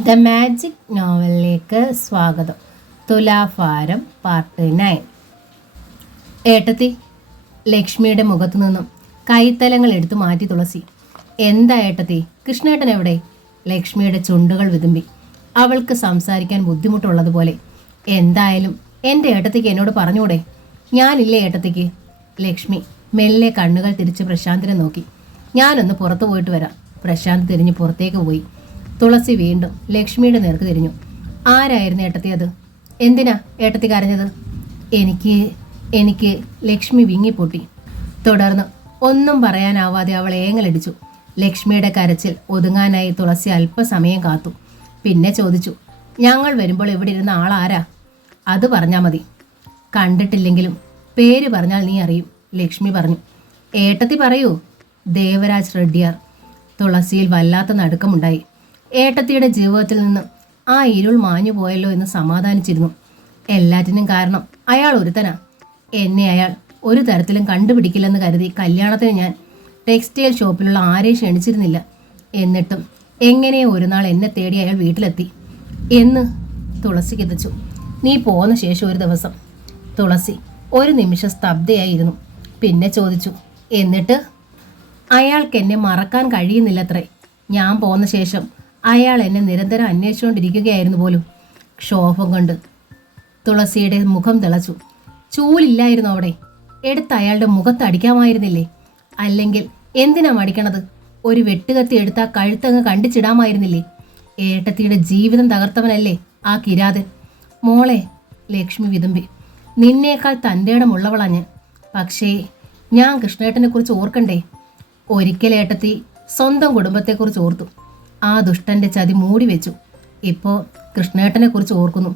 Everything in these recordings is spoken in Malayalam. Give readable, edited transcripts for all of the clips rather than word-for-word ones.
ദ മാജിക് നോവലിലേക്ക് സ്വാഗതം. തുലാഭാരം പാർട്ട് 9. ഏട്ടത്തി, ലക്ഷ്മിയുടെ മുഖത്തു നിന്നും കൈത്തലങ്ങൾ എടുത്തു മാറ്റി തുളസി. എന്താ ഏട്ടത്തി, കൃഷ്ണേട്ടൻ എവിടെ? ലക്ഷ്മിയുടെ ചുണ്ടുകൾ വിതുമ്പി. അവൾക്ക് സംസാരിക്കാൻ ബുദ്ധിമുട്ടുള്ളതുപോലെ. എന്തായാലും എൻ്റെ ഏട്ടത്തിക്ക് എന്നോട് പറഞ്ഞൂടെ? ഞാനില്ലേ ഏട്ടത്തിക്ക്? ലക്ഷ്മി മെല്ലെ കണ്ണുകൾ തിരിച്ച് പ്രശാന്തിനെ നോക്കി. ഞാനൊന്ന് പുറത്തു പോയിട്ട് വരാം. പ്രശാന്ത് തിരിഞ്ഞ് പുറത്തേക്ക് പോയി. തുളസി വീണ്ടും ലക്ഷ്മിയുടെ നേർക്ക് തിരിഞ്ഞു. ആരായിരുന്നു ഏട്ടത്തി അത്? എന്തിനാ ഏട്ടത്തി കരഞ്ഞത്? എനിക്ക് ലക്ഷ്മി വിങ്ങിപ്പൊട്ടി. തുടർന്ന് ഒന്നും പറയാനാവാതെ അവൾ ഏങ്ങലടിച്ചു. ലക്ഷ്മിയുടെ കരച്ചിൽ ഒതുങ്ങാനായി തുളസി അല്പസമയം കാത്തു. പിന്നെ ചോദിച്ചു, ഞങ്ങൾ വരുമ്പോൾ ഇവിടെ ഇരുന്ന ആളാരാ? അത് പറഞ്ഞാൽ മതി. കണ്ടിട്ടില്ലെങ്കിലും പേര് പറഞ്ഞാൽ നീ അറിയും, ലക്ഷ്മി പറഞ്ഞു. ഏട്ടത്തി പറയൂ. ദേവരാജ് റെഡ്ഡിയാർ. തുളസിയിൽ വല്ലാത്ത നടുക്കമുണ്ടായി. ഏട്ടത്തിയുടെ ജീവിതത്തിൽ നിന്ന് ആ ഇരുൾ മാഞ്ഞു പോയല്ലോ എന്ന് സമാധാനിച്ചിരുന്നു. എല്ലാറ്റിനും കാരണം അയാൾ ഒരുത്തനാ. എന്നെ അയാൾ ഒരു തരത്തിലും കണ്ടുപിടിക്കില്ലെന്ന് കരുതി കല്യാണത്തിന് ഞാൻ ടെക്സ്റ്റൈൽ ഷോപ്പിലുള്ള ആരെയും ക്ഷണിച്ചിരുന്നില്ല. എന്നിട്ടും എങ്ങനെയോ ഒരു നാൾ എന്നെ തേടി അയാൾ വീട്ടിലെത്തി എന്ന് തുളസി കിതച്ചു. നീ പോന്ന ശേഷം ഒരു ദിവസം. തുളസി ഒരു നിമിഷം സ്തബ്ധയായിരുന്നു. പിന്നെ ചോദിച്ചു, എന്നിട്ട്? അയാൾക്ക് എന്നെ മറക്കാൻ കഴിയുന്നില്ലത്രേ. ഞാൻ പോന്ന ശേഷം അയാൾ എന്നെ നിരന്തരം അന്വേഷിച്ചുകൊണ്ടിരിക്കുകയായിരുന്നു പോലും. ക്ഷോഭം കൊണ്ട് തുളസിയുടെ മുഖം തിളച്ചു. ചൂലില്ലായിരുന്നു അവിടെ? എടുത്ത് അയാളുടെ മുഖത്ത് അടിക്കാമായിരുന്നില്ലേ? അല്ലെങ്കിൽ എന്തിനാ മടിക്കണത്? ഒരു വെട്ടുകത്തി എടുത്താൽ കഴുത്തങ്ങ് കണ്ടിച്ചിടാമായിരുന്നില്ലേ? ഏട്ടത്തിയുടെ ജീവിതം തകർത്തവനല്ലേ ആ കിരാതൻ. മോളെ, ലക്ഷ്മി വിതുമ്പി, നിന്നേക്കാൾ തൻ്റെ ഇടമുള്ളവളാ ഞാൻ. പക്ഷേ ഞാൻ കൃഷ്ണേട്ടനെ കുറിച്ച് ഓർക്കണ്ടേ? ഒരിക്കൽ ഏട്ടത്തി സ്വന്തം കുടുംബത്തെക്കുറിച്ച് ഓർത്തു. ആ ദുഷ്ടന്റെ ചതി മൂടി വെച്ചു. ഇപ്പോൾ കൃഷ്ണേട്ടനെ കുറിച്ച് ഓർക്കുന്നു.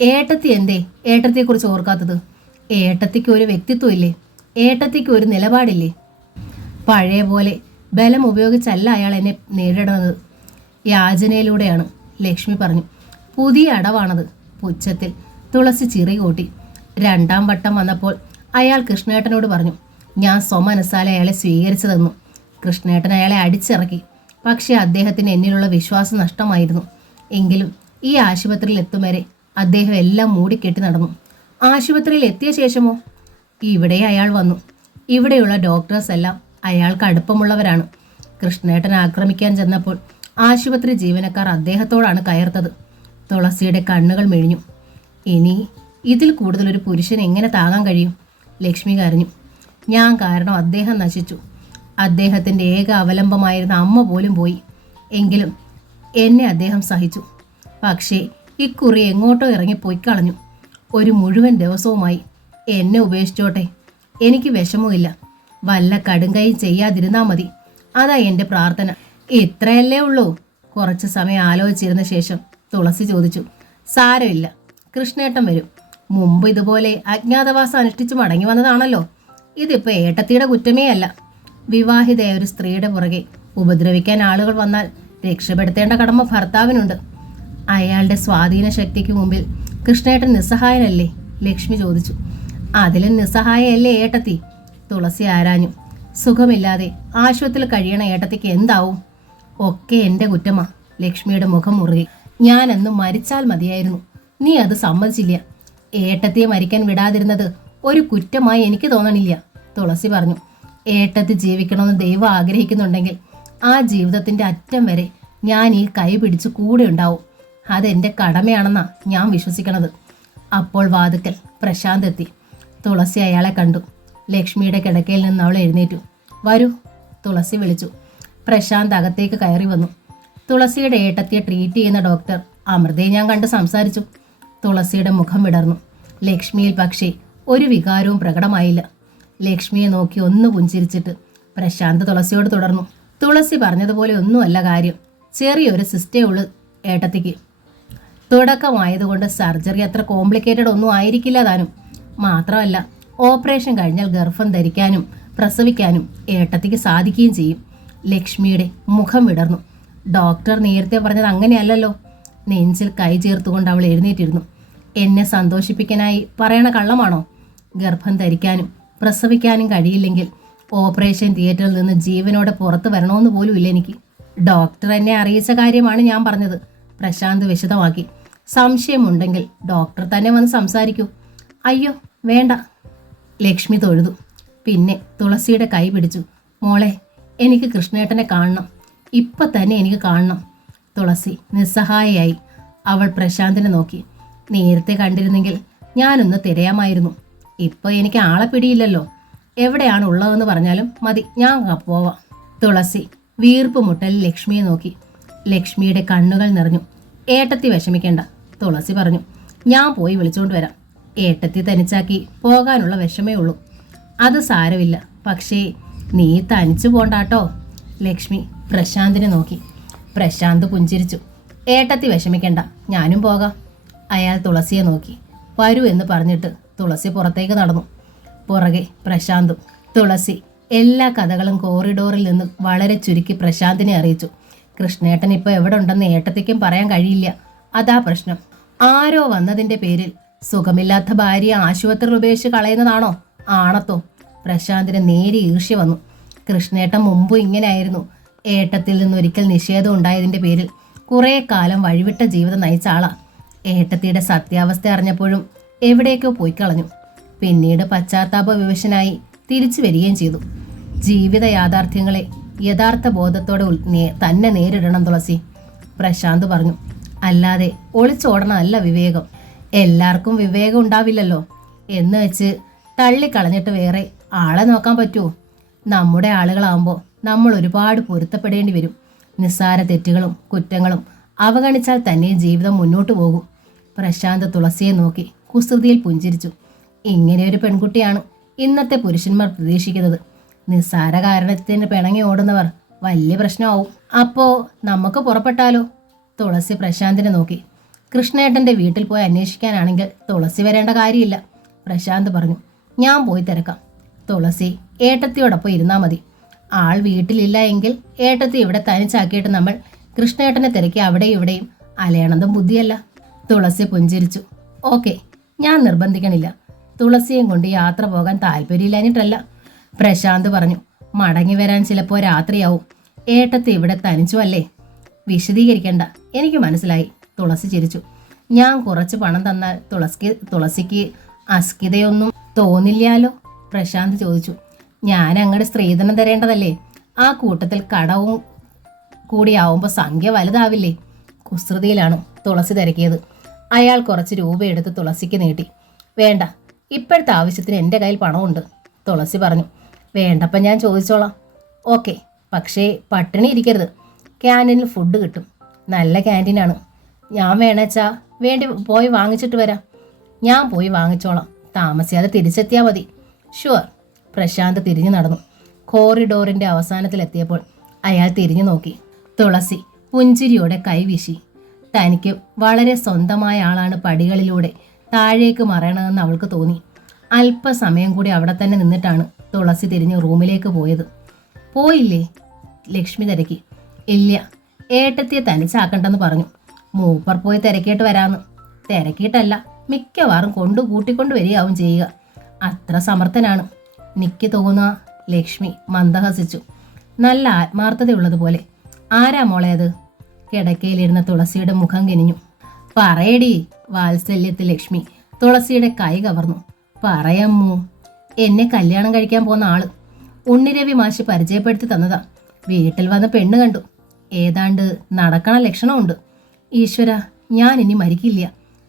ഏട്ടത്തി എന്തേ ഏട്ടത്തിയെക്കുറിച്ച് ഓർക്കാത്തത്? ഏട്ടത്തിക്ക് ഒരു വ്യക്തിത്വം ഇല്ലേ? ഏട്ടത്തിക്ക് ഒരു നിലപാടില്ലേ? പഴയ പോലെ ബലം ഉപയോഗിച്ചല്ല അയാൾ എന്നെ നേരിടുന്നത്, യാചനയിലൂടെയാണ്, ലക്ഷ്മി പറഞ്ഞു. പുതിയ അടവാണത്. പുച്ഛത്തിൽ തുളസി ചിറി കൂട്ടി. രണ്ടാം വട്ടം വന്നപ്പോൾ അയാൾ കൃഷ്ണേട്ടനോട് പറഞ്ഞു, ഞാൻ സ്വമനസ്സാലെ അയാളെ സ്വീകരിച്ചതെന്നു. കൃഷ്ണേട്ടൻ അയാളെ അടിച്ചിറക്കി. പക്ഷേ അദ്ദേഹത്തിന് എന്നിലുള്ള വിശ്വാസം നഷ്ടമായിരുന്നു. എങ്കിലും ഈ ആശുപത്രിയിൽ എത്തും വരെ അദ്ദേഹം എല്ലാം മൂടിക്കെട്ടി നടന്നു. ആശുപത്രിയിൽ എത്തിയ ശേഷമോ? ഇവിടെ അയാൾ വന്നു. ഇവിടെയുള്ള ഡോക്ടേഴ്സ് എല്ലാം അയാൾക്ക് അടുപ്പമുള്ളവരാണ്. കൃഷ്ണേട്ടൻ ആക്രമിക്കാൻ ചെന്നപ്പോൾ ആശുപത്രി ജീവനക്കാർ അദ്ദേഹത്തോടാണ് കയർത്തത്. തുളസിയുടെ കണ്ണുകൾ മെഴിഞ്ഞു. ഇനി ഇതിൽ കൂടുതൽ ഒരു പുരുഷന് എങ്ങനെ താങ്ങാൻ കഴിയും? ലക്ഷ്മി കരഞ്ഞു. ഞാൻ കാരണം അദ്ദേഹം നശിച്ചു. അദ്ദേഹത്തിൻ്റെ ഏക അവലംബമായിരുന്ന അമ്മ പോലും പോയി. എങ്കിലും എന്നെ അദ്ദേഹം സഹിച്ചു. പക്ഷേ ഇക്കുറി എങ്ങോട്ടോ ഇറങ്ങിപ്പോയി കളഞ്ഞു. ഒരു മുഴുവൻ ദിവസവുമായി. എന്നെ ഉപേക്ഷിച്ചോട്ടെ, എനിക്ക് വിഷമമില്ല. വല്ല കടുങ്കൈയും ചെയ്യാതിരുന്നാൽ മതി. അതാ എൻ്റെ പ്രാർത്ഥന. ഇത്രയല്ലേ ഉള്ളൂ? കുറച്ച് സമയം ആലോചിച്ചിരുന്ന ശേഷം തുളസി ചോദിച്ചു. സാരമില്ല, കൃഷ്ണേട്ടൻ വരും. മുമ്പ് ഇതുപോലെ അജ്ഞാതവാസം അനുഷ്ഠിച്ച് മടങ്ങി വന്നതാണല്ലോ. ഇതിപ്പോൾ ഏട്ടത്തിയുടെ കുറ്റമേ അല്ല. വിവാഹിതയായ ഒരു സ്ത്രീയുടെ പുറകെ ഉപദ്രവിക്കാൻ ആളുകൾ വന്നാൽ രക്ഷപ്പെടുത്തേണ്ട കടമ ഭർത്താവിനുണ്ട്. അയാളുടെ സ്വാധീന ശക്തിക്ക് മുമ്പിൽ കൃഷ്ണേട്ടൻ നിസ്സഹായനല്ലേ? ലക്ഷ്മി ചോദിച്ചു. അതിലും നിസ്സഹായല്ലേ ഏട്ടത്തി? തുളസി ആരാഞ്ഞു. സുഖമില്ലാതെ ആശുപത്രിയിൽ കഴിയണ ഏട്ടത്തിക്ക് എന്താവും? ഒക്കെ എൻ്റെ കുറ്റമാ. ലക്ഷ്മിയുടെ മുഖം മുറുകി. ഞാനെന്ന് മരിച്ചാൽ മതിയായിരുന്നു. നീ അത് സമ്മതിച്ചില്ല. ഏട്ടത്തിയെ മരിക്കാൻ വിടാതിരുന്നത് ഒരു കുറ്റമായി എനിക്ക് തോന്നണില്ല, തുളസി പറഞ്ഞു. ഏട്ടത്തി ജീവിക്കണമെന്ന് ദൈവം ആഗ്രഹിക്കുന്നുണ്ടെങ്കിൽ ആ ജീവിതത്തിൻ്റെ അറ്റം വരെ ഞാൻ ഈ കൈ പിടിച്ച് കൂടെ ഉണ്ടാവും. അതെൻ്റെ കടമയാണെന്നാ ഞാൻ വിശ്വസിക്കണത്. അപ്പോൾ വാതുക്കൽ പ്രശാന്ത് എത്തി. തുളസി അയാളെ കണ്ടു. ലക്ഷ്മിയുടെ കിടക്കയിൽ നിന്ന് അവൾ എഴുന്നേറ്റു. വരൂ, തുളസി വിളിച്ചു. പ്രശാന്ത് അകത്തേക്ക് കയറി വന്നു. തുളസിയുടെ ഏട്ടത്തിയെ ട്രീറ്റ് ചെയ്യുന്ന ഡോക്ടർ അമൃതയെ ഞാൻ കണ്ട് സംസാരിച്ചു. തുളസിയുടെ മുഖം വിടർന്നു. ലക്ഷ്മിയിൽ പക്ഷേ ഒരു വികാരവും പ്രകടമായില്ല. ലക്ഷ്മിയെ നോക്കി ഒന്ന് പുഞ്ചിരിച്ചിട്ട് പ്രശാന്ത് തുളസിയോട് തുടർന്നു. തുളസി പറഞ്ഞതുപോലെ ഒന്നുമല്ല കാര്യം. ചെറിയൊരു സിസ്റ്റേ ഉള്ളു ഏട്ടത്തിക്ക്. തുടക്കമായതുകൊണ്ട് സർജറി അത്ര കോംപ്ലിക്കേറ്റഡ് ഒന്നും ആയിരിക്കില്ല താനും. മാത്രമല്ല, ഓപ്പറേഷൻ കഴിഞ്ഞാൽ ഗർഭം ധരിക്കാനും പ്രസവിക്കാനും ഏട്ടത്തിക്ക് സാധിക്കുകയും ചെയ്യും. ലക്ഷ്മിയുടെ മുഖം വിടർന്നു. ഡോക്ടർ നേരത്തെ പറഞ്ഞത് അങ്ങനെയല്ലല്ലോ. നെഞ്ചിൽ കൈ ചേർത്തുകൊണ്ട് അവൾ എഴുന്നേറ്റിരുന്നു. എന്നെ സന്തോഷിപ്പിക്കാനായി പറയണ കള്ളമാണോ? ഗർഭം ധരിക്കാനും പ്രസവിക്കാനും കഴിയില്ലെങ്കിൽ ഓപ്പറേഷൻ തിയേറ്ററിൽ നിന്ന് ജീവനോടെ പുറത്തു വരണമെന്ന് പോലും ഇല്ല എനിക്ക്. ഡോക്ടർ എന്നെ അറിയിച്ച കാര്യമാണ് ഞാൻ പറഞ്ഞത്. പ്രശാന്ത് വിശദമാക്കി. സംശയമുണ്ടെങ്കിൽ ഡോക്ടർ തന്നെ വന്ന് സംസാരിക്കൂ. അയ്യോ വേണ്ട. ലക്ഷ്മി തൊഴുതു. പിന്നെ തുളസിയുടെ കൈ പിടിച്ചു. മോളെ, എനിക്ക് കൃഷ്ണേട്ടനെ കാണണം, ഇപ്പം തന്നെ എനിക്ക് കാണണം. തുളസി നിസ്സഹായയായി. അവൾ പ്രശാന്തിനെ നോക്കി. നേരത്തെ കണ്ടിരുന്നെങ്കിൽ ഞാനൊന്ന് തിരയാമായിരുന്നു. ഇപ്പോൾ എനിക്ക് ആളെ പിടിയില്ലല്ലോ. എവിടെയാണ് ഉള്ളതെന്ന് പറഞ്ഞാലും മതി, ഞാൻ പോവാം. തുളസി വീർപ്പ് മുട്ടലിൽ ലക്ഷ്മിയെ നോക്കി. ലക്ഷ്മിയുടെ കണ്ണുകൾ നിറഞ്ഞു. ഏട്ടത്തി വിഷമിക്കേണ്ട, തുളസി പറഞ്ഞു. ഞാൻ പോയി വിളിച്ചുകൊണ്ട് വരാം. ഏട്ടത്തി തനിച്ചാക്കി പോകാനുള്ള വിഷമേ ഉള്ളൂ. അത് സാരമില്ല, പക്ഷേ നീ തനിച്ചു പോണ്ടാട്ടോ. ലക്ഷ്മി പ്രശാന്തിനെ നോക്കി. പ്രശാന്ത് പുഞ്ചിരിച്ചു. ഏട്ടത്തി വിഷമിക്കണ്ട, ഞാനും പോകാം. അയാൾ തുളസിയെ നോക്കി. വരൂ എന്ന് പറഞ്ഞിട്ട് തുളസി പുറത്തേക്ക് നടന്നു. പുറകെ പ്രശാന്തും. തുളസി എല്ലാ കഥകളും കോറിഡോറിൽ നിന്ന് വളരെ ചുരുക്കി പ്രശാന്തിനെ അറിയിച്ചു. കൃഷ്ണേട്ടൻ ഇപ്പോൾ എവിടെ ഉണ്ടെന്ന് ഏട്ടത്തിക്കും പറയാൻ കഴിയില്ല. അതാ പ്രശ്നം. ആരോ വന്നതിൻ്റെ പേരിൽ സുഖമില്ലാത്ത ഭാര്യയെ ആശുപത്രിയിൽ ഉപേക്ഷിച്ച് കളയുന്നതാണോ ആണത്തോ? പ്രശാന്തിന് നേരെ ഈർഷ്യ വന്നു. കൃഷ്ണേട്ടൻ മുമ്പും ഇങ്ങനെയായിരുന്നു. ഏട്ടത്തിൽ നിന്നൊരിക്കൽ നിഷേധം ഉണ്ടായതിൻ്റെ പേരിൽ കുറേ കാലം വഴിവിട്ട ജീവിതം നയിച്ച ആളാ. ഏട്ടത്തിയുടെ സത്യാവസ്ഥ അറിഞ്ഞപ്പോഴും എവിടേക്കോ പോയി കളഞ്ഞു. പിന്നീട് പശ്ചാത്താപ വിവശനായി തിരിച്ചു വരികയും ചെയ്തു. ജീവിത യാഥാർത്ഥ്യങ്ങളെ യഥാർത്ഥ ബോധത്തോടെ തന്നെ നേരിടണം തുളസി, പ്രശാന്ത് പറഞ്ഞു. അല്ലാതെ ഒളിച്ചോടണമല്ല വിവേകം. എല്ലാവർക്കും വിവേകം ഉണ്ടാവില്ലല്ലോ എന്ന് വെച്ച് തള്ളിക്കളഞ്ഞിട്ട് വേറെ ആളെ നോക്കാൻ പറ്റുമോ? നമ്മുടെ ആളുകളാവുമ്പോൾ നമ്മൾ ഒരുപാട് പൊരുത്തപ്പെടേണ്ടി വരും. നിസ്സാര തെറ്റുകളും കുറ്റങ്ങളും അവഗണിച്ചാൽ തന്നെ ജീവിതം മുന്നോട്ട് പോകും. പ്രശാന്ത് തുളസിയെ നോക്കി കുസൃതിയിൽ പുഞ്ചിരിച്ചു. ഇങ്ങനെയൊരു പെൺകുട്ടിയാണ് ഇന്നത്തെ പുരുഷന്മാർ പ്രതീക്ഷിക്കുന്നത്. നിസ്സാര കാരണത്തിന് പിണങ്ങി ഓടുന്നവർ വലിയ പ്രശ്നമാവും. അപ്പോൾ നമുക്ക് പുറപ്പെട്ടാലോ? തുളസി പ്രശാന്തിനെ നോക്കി. കൃഷ്ണേട്ടൻ്റെ വീട്ടിൽ പോയി അന്വേഷിക്കാനാണെങ്കിൽ തുളസി വരേണ്ട കാര്യമില്ല, പ്രശാന്ത് പറഞ്ഞു. ഞാൻ പോയി തിരക്കാം. തുളസി ഏട്ടത്തിയോടൊപ്പം ഇരുന്നാൽ മതി. ആൾ വീട്ടിലില്ല എങ്കിൽ ഏട്ടത്തി ഇവിടെ തനിച്ചാക്കിയിട്ട് നമ്മൾ കൃഷ്ണേട്ടനെ തിരക്കി അവിടെയും ഇവിടെയും അലയണതും ബുദ്ധിയല്ല. തുളസി പുഞ്ചിരിച്ചു. ഓക്കെ, ഞാൻ നിർബന്ധിക്കണില്ല. തുളസിയും കൊണ്ട് യാത്ര പോകാൻ താല്പര്യമില്ലാഞ്ഞിട്ടല്ല, പ്രശാന്ത് പറഞ്ഞു. മടങ്ങി വരാൻ ചിലപ്പോൾ രാത്രിയാവും. ഏട്ടത്തി ഇവിടെ തനിച്ചു അല്ലേ? വിശദീകരിക്കണ്ട, എനിക്ക് മനസ്സിലായി, തുളസി ചിരിച്ചു. ഞാൻ കുറച്ച് പണം തന്നാൽ തുളസിക്ക് അസ്കിതയൊന്നും തോന്നില്ലാലോ? പ്രശാന്ത് ചോദിച്ചു. ഞാൻ അങ്ങോട്ട് സ്ത്രീധനം തരേണ്ടതല്ലേ? ആ കൂട്ടത്തിൽ കടവും കൂടിയാവുമ്പോൾ സംഖ്യ വലുതാവില്ലേ? കുസൃതിയിലാണ് തുളസി തിരക്കിയത്. അയാൾ കുറച്ച് രൂപ എടുത്ത് തുളസിക്ക് നീട്ടി. വേണ്ട, ഇപ്പോഴത്തെ ആവശ്യത്തിന് എൻ്റെ കയ്യിൽ പണമുണ്ട്, തുളസി പറഞ്ഞു. വേണ്ടപ്പം ഞാൻ ചോദിച്ചോളാം. ഓക്കെ, പക്ഷേ പട്ടിണി ഇരിക്കരുത്. ക്യാൻറ്റീനിൽ ഫുഡ് കിട്ടും, നല്ല ക്യാൻറ്റീനാണ്. ഞാൻ വേണേച്ചാ പോയി വാങ്ങിച്ചിട്ട് വരാം. ഞാൻ പോയി വാങ്ങിച്ചോളാം, താമസിയാതെ തിരിച്ചെത്തിയാൽ മതി. ഷുവർ. പ്രശാന്ത് തിരിഞ്ഞു നടന്നു. കോറിഡോറിൻ്റെ അവസാനത്തിലെത്തിയപ്പോൾ അയാൾ തിരിഞ്ഞു നോക്കി. തുളസി പുഞ്ചിരിയോടെ കൈവീശി. തനിക്ക് വളരെ സ്വന്തമായ ആളാണ് പടികളിലൂടെ താഴേക്ക് മറയണമെന്ന് അവൾക്ക് തോന്നി. അല്പസമയം കൂടി അവിടെ തന്നെ നിന്നിട്ടാണ് തുളസി തിരിഞ്ഞ് റൂമിലേക്ക് പോയത്. പോയില്ലേ? ലക്ഷ്മി തിരക്കി. ഇല്ല, ഏട്ടത്തിയെ തനിച്ചാക്കണ്ടെന്ന് പറഞ്ഞു. മൂപ്പർ പോയി തിരക്കിയിട്ട് വരാമെന്ന്. തിരക്കിയിട്ടല്ല, മിക്കവാറും കൂട്ടിക്കൊണ്ട് വരികയാവും ചെയ്യുക. അത്ര സമർത്ഥനാണ് എനിക്ക് തോന്നുക. ലക്ഷ്മി മന്ദഹസിച്ചു. നല്ല ആത്മാർത്ഥതയുള്ളതുപോലെ. ആരാ മോളെ അത്? കിടക്കയിലിരുന്ന തുളസിയുടെ മുഖം കിനിഞ്ഞു. പറയടി, വാത്സല്യത്തിൽ ലക്ഷ്മി തുളസിയുടെ കൈ കവർന്നു. പറയമ്മൂ, എന്നെ കല്യാണം കഴിക്കാൻ പോകുന്ന ആള് ഉണ്ണിരവി മാഷ് പരിചയപ്പെടുത്തി തന്നതാ. വീട്ടിൽ വന്ന് പെണ്ണ് കണ്ടു. ഏതാണ്ട് നടക്കണ ലക്ഷണമുണ്ട്. ഈശ്വര, ഞാൻ ഇനി മരിക്കില്ല.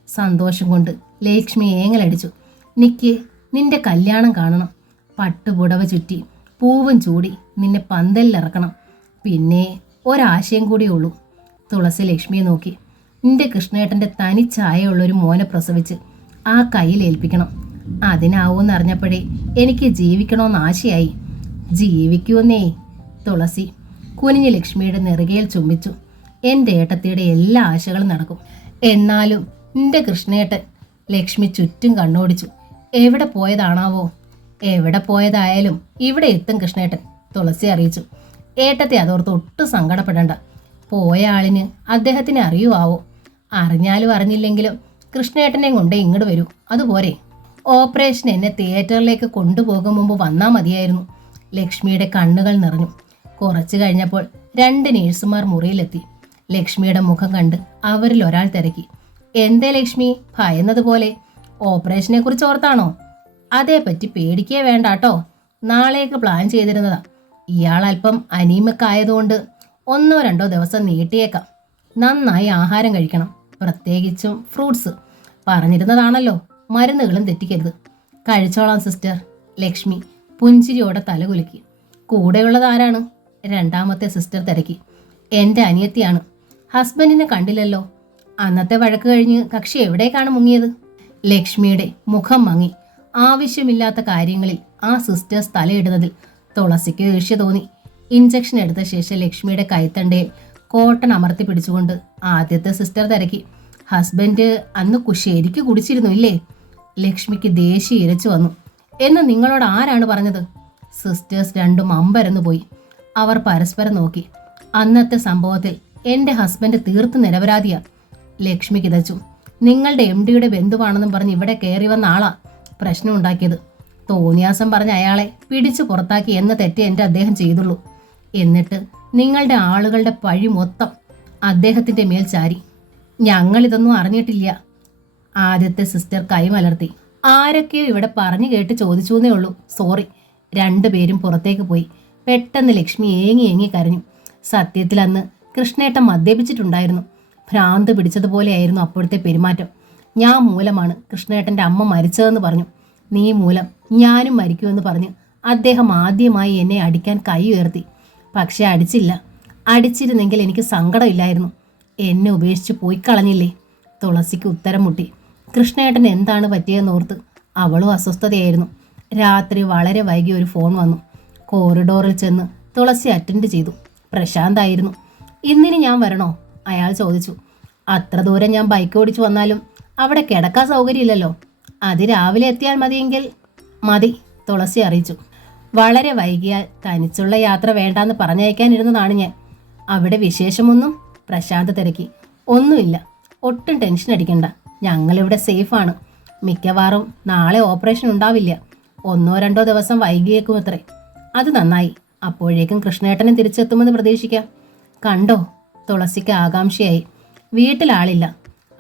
സന്തോഷം കൊണ്ട് ലക്ഷ്മി ഏങ്ങലടിച്ചു. നിന്റെ കല്യാണം കാണണം. പട്ടുപുടവ ചുറ്റി പൂവും ചൂടി നിന്നെ പന്തലിലിറക്കണം. പിന്നെ ഒരാശയം കൂടിയേ ഉള്ളൂ. തുളസി ലക്ഷ്മിയെ നോക്കി. നിന്റെ കൃഷ്ണേട്ടൻ്റെ തനിച്ചായുള്ളൊരു മോനെ പ്രസവിച്ച് ആ കയ്യിൽ ഏൽപ്പിക്കണം. അതിനാവൂന്നറിഞ്ഞപ്പോഴേ എനിക്ക് ജീവിക്കണമെന്ന് ആശയായി. ജീവിക്കൂന്നേ. തുളസി കുനിഞ്ഞ് ലക്ഷ്മിയുടെ നെറുകയിൽ ചുംബിച്ചു. എൻ്റെ ഏട്ടത്തിയുടെ എല്ലാ ആശകളും നടക്കും. എന്നാലും നിന്റെ കൃഷ്ണേട്ടൻ. ലക്ഷ്മി ചുറ്റും കണ്ണോടിച്ചു. എവിടെ പോയതാണാവോ? എവിടെ പോയതായാലും ഇവിടെ എത്തും കൃഷ്ണേട്ടൻ, തുളസി അറിയിച്ചു. ഏട്ടത്തെ അതോർത്ത് ഒട്ടും സങ്കടപ്പെടേണ്ട. പോയ ആളിന് അദ്ദേഹത്തിന് അറിയുമാവോ? അറിഞ്ഞാലും അറിഞ്ഞില്ലെങ്കിലും കൃഷ്ണേട്ടനെ കൊണ്ടേ ഇങ്ങോട്ട് വരൂ, അതുപോരെ? ഓപ്പറേഷൻ എന്നെ തിയേറ്ററിലേക്ക് കൊണ്ടുപോകും മുമ്പ് വന്നാൽ മതിയായിരുന്നു. ലക്ഷ്മിയുടെ കണ്ണുകൾ നിറഞ്ഞു. കുറച്ചു കഴിഞ്ഞപ്പോൾ 2 നേഴ്സുമാർ മുറിയിലെത്തി. ലക്ഷ്മിയുടെ മുഖം കണ്ട് അവരിൽ ഒരാൾ തിരക്കി. എന്തേ ലക്ഷ്മി ഭയന്നതുപോലെ? ഓപ്പറേഷനെ കുറിച്ച് ഓർത്താണോ? അതേപ്പറ്റി പേടിക്കേ വേണ്ടാട്ടോ. നാളേക്ക് പ്ലാൻ ചെയ്തിരുന്നതാ. ഇയാൾ അല്പം അനീമിക് ആയതുകൊണ്ട് 1-2 ദിവസം നീട്ടിയേക്കാം. നന്നായി ആഹാരം കഴിക്കണം, പ്രത്യേകിച്ചും ഫ്രൂട്ട്സ്. പറഞ്ഞിരുന്നതാണല്ലോ, മരുന്നുകളും തെറ്റിക്കരുത്. കഴിച്ചോളാം സിസ്റ്റർ. ലക്ഷ്മി പുഞ്ചിരിയോടെ തലകുലുക്കി. കൂടെയുള്ളത് ആരാണ്? രണ്ടാമത്തെ സിസ്റ്റർ തിരക്കി. എൻ്റെ അനിയത്തിയാണ്. ഹസ്ബൻഡിനെ കണ്ടില്ലല്ലോ. അന്നത്തെ വഴക്ക് കഴിഞ്ഞ് കക്ഷി എവിടേക്കാണ് മുങ്ങിയത്? ലക്ഷ്മിയുടെ മുഖം മങ്ങി. ആവശ്യമില്ലാത്ത കാര്യങ്ങളിൽ ആ സിസ്റ്റേഴ്സ് തലയിടുന്നതിൽ തുളസിക്ക് ഈർഷ്യ തോന്നി. ഇഞ്ചക്ഷൻ എടുത്ത ശേഷം ലക്ഷ്മിയുടെ കൈത്തണ്ടയിൽ കോട്ടൺ അമർത്തി പിടിച്ചുകൊണ്ട് ആദ്യത്തെ സിസ്റ്റർ തിരക്കി. ഹസ്ബൻഡ് അന്ന് ശരിക്ക് കുടിച്ചിരുന്നു ഇല്ലേ? ലക്ഷ്മിക്ക് ദേഷ്യം ഇരച്ചു വന്നു. എന്ന് നിങ്ങളോട് ആരാണ് പറഞ്ഞത്? സിസ്റ്റേഴ്സ് രണ്ടും അമ്പരന്ന് പോയി. അവർ പരസ്പരം നോക്കി. അന്നത്തെ സംഭവത്തിൽ എൻ്റെ ഹസ്ബൻഡ് തീർത്ത് നിരപരാധിയാ. ലക്ഷ്മി കിതച്ചു. നിങ്ങളുടെ MD-യുടെ ബന്ധുവാണെന്നും പറഞ്ഞ് ഇവിടെ കയറി വന്ന ആളാ പ്രശ്നം ഉണ്ടാക്കിയത്. തോന്നിയാസം പറഞ്ഞ് അയാളെ പിടിച്ചു പുറത്താക്കി എന്ന തെറ്റ് എൻ്റെ അദ്ദേഹം ചെയ്തുള്ളൂ. എന്നിട്ട് നിങ്ങളുടെ ആളുകളുടെ പഴി മൊത്തം അദ്ദേഹത്തിൻ്റെ മേൽ ചാരി. ഞങ്ങളിതൊന്നും അറിഞ്ഞിട്ടില്ല. ആദ്യത്തെ സിസ്റ്റർ കൈമലർത്തി. ആരൊക്കെയോ ഇവിടെ പറഞ്ഞു കേട്ട് ചോദിച്ചൂന്നേ ഉള്ളൂ. സോറി. രണ്ടുപേരും പുറത്തേക്ക് പോയി. പെട്ടെന്ന് ലക്ഷ്മി ഏങ്ങി കരഞ്ഞു. സത്യത്തിൽ അന്ന് കൃഷ്ണേട്ടൻ മദ്യപിച്ചിട്ടുണ്ടായിരുന്നു. ഭ്രാന്ത് പിടിച്ചതുപോലെയായിരുന്നു അപ്പോഴത്തെ പെരുമാറ്റം. ഞാൻ മൂലമാണ് കൃഷ്ണേട്ടൻ്റെ അമ്മ മരിച്ചതെന്ന് പറഞ്ഞു. നീ മൂലം ഞാനും മരിക്കുമെന്ന് പറഞ്ഞ് അദ്ദേഹം ആദ്യമായി എന്നെ അടിക്കാൻ കൈ ഉയർത്തി. പക്ഷെ അടിച്ചില്ല. അടിച്ചിരുന്നെങ്കിൽ എനിക്ക് സങ്കടമില്ലായിരുന്നു. എന്നെ ഉപേക്ഷിച്ച് പോയി കളഞ്ഞില്ലേ? തുളസിക്ക് ഉത്തരം മുട്ടി. കൃഷ്ണേട്ടൻ എന്താണ് പറ്റിയെന്നോർത്ത് അവളും അസ്വസ്ഥതയായിരുന്നു. രാത്രി വളരെ വൈകി ഒരു ഫോൺ വന്നു. കോറിഡോറിൽ ചെന്ന് തുളസി അറ്റൻഡ് ചെയ്തു. പ്രശാന്തായിരുന്നു. ഇന്നിനി ഞാൻ വരണോ? അയാൾ ചോദിച്ചു. അത്ര ദൂരം ഞാൻ ബൈക്ക് ഓടിച്ചു വന്നാലും അവിടെ കിടക്കാൻ സൗകര്യമില്ലല്ലോ. രാവിലെ എത്തിയാൽ മതിയെങ്കിൽ മതി, തുളസി അറിയിച്ചു. വളരെ വൈകിയാൽ തനിച്ചുള്ള യാത്ര വേണ്ടാന്ന് പറഞ്ഞയക്കാനിരുന്നതാണ് ഞാൻ. അവിടെ വിശേഷമൊന്നും? പ്രശാന്ത് തിരക്കി. ഒന്നുമില്ല, ഒട്ടും ടെൻഷൻ അടിക്കണ്ട. ഞങ്ങളിവിടെ സേഫാണ്. മിക്കവാറും നാളെ ഓപ്പറേഷൻ ഉണ്ടാവില്ല. 1-2 ദിവസം വൈകിയേക്കും അത്രേ. അത് നന്നായി. അപ്പോഴേക്കും കൃഷ്ണേട്ടനും തിരിച്ചെത്തുമെന്ന് പ്രതീക്ഷിക്കാം. കണ്ടോ? തുളസിക്ക് ആകാംക്ഷയായി. വീട്ടിലാളില്ല.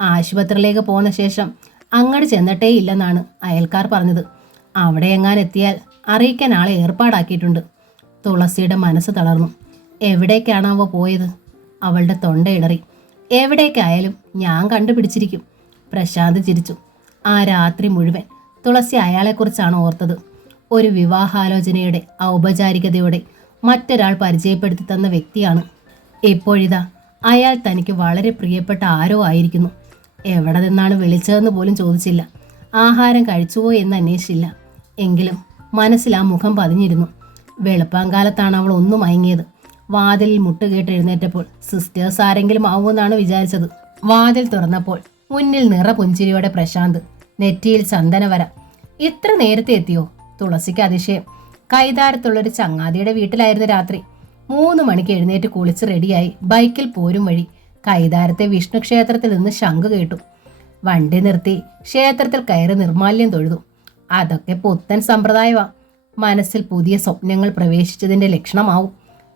ആശുപത്രിയിലേക്ക് പോന്ന ശേഷം അങ്ങോട്ട് ചെന്നിട്ടേ ഇല്ലെന്നാണ് അയൽക്കാർ പറഞ്ഞത്. അവിടെ എങ്ങാനെത്തിയാൽ അറിയിക്കാൻ ആളെ ഏർപ്പാടാക്കിയിട്ടുണ്ട്. തുളസിയുടെ മനസ്സ് തളർന്നു. എവിടേക്കാണാവോ പോയത്? അവളുടെ തൊണ്ടയിടറി. എവിടേക്കായാലും ഞാൻ കണ്ടുപിടിച്ചിരിക്കും. പ്രശാന്ത് ചിരിച്ചു. ആ രാത്രി മുഴുവൻ തുളസി അയാളെക്കുറിച്ചാണ് ഓർത്തത്. ഒരു വിവാഹാലോചനയുടെ ഔപചാരികതയോടെ മറ്റൊരാൾ പരിചയപ്പെടുത്തി തന്ന വ്യക്തിയാണ്. ഇപ്പോഴിതാ അയാൾ തനിക്ക് വളരെ പ്രിയപ്പെട്ട ആരോ ആയിരിക്കുന്നു. എവിടെ നിന്നാണ് വിളിച്ചതെന്ന് പോലും ചോദിച്ചില്ല. ആഹാരം കഴിച്ചുവോ എന്ന് അന്വേഷിച്ചില്ല. എങ്കിലും മനസ്സിൽ ആ മുഖം പതിഞ്ഞിരുന്നു. വെളുപ്പാങ്കാലത്താണ് അവൾ ഒന്നും മയങ്ങിയത്. വാതിലിൽ മുട്ടുകേട്ട് എഴുന്നേറ്റപ്പോൾ സിസ്റ്റേഴ്സ് ആരെങ്കിലും ആവുമെന്നാണ് വിചാരിച്ചത്. വാതിൽ തുറന്നപ്പോൾ മുന്നിൽ നിറപുഞ്ചിരിയോടെ പ്രശാന്ത്, നെറ്റിയിൽ ചന്ദനവര. ഇത്ര നേരത്തെ എത്തിയോ? തുളസിക്ക് അതിശയം. കൈതാരത്തുള്ളൊരു ചങ്ങാതിയുടെ വീട്ടിലായിരുന്നു രാത്രി. 3 മണിക്ക് എഴുന്നേറ്റ് കുളിച്ച് റെഡിയായി ബൈക്കിൽ പോരും വഴി കൈതാരത്തെ വിഷ്ണു ക്ഷേത്രത്തിൽ നിന്ന് ശംഖ് കേട്ടു. വണ്ടി നിർത്തി ക്ഷേത്രത്തിൽ കയറി നിർമാല്യം തൊഴുതു. അതൊക്കെ പുത്തൻ സമ്പ്രദായമാ. മനസ്സിൽ പുതിയ സ്വപ്നങ്ങൾ പ്രവേശിച്ചതിന്റെ ലക്ഷണമാവും.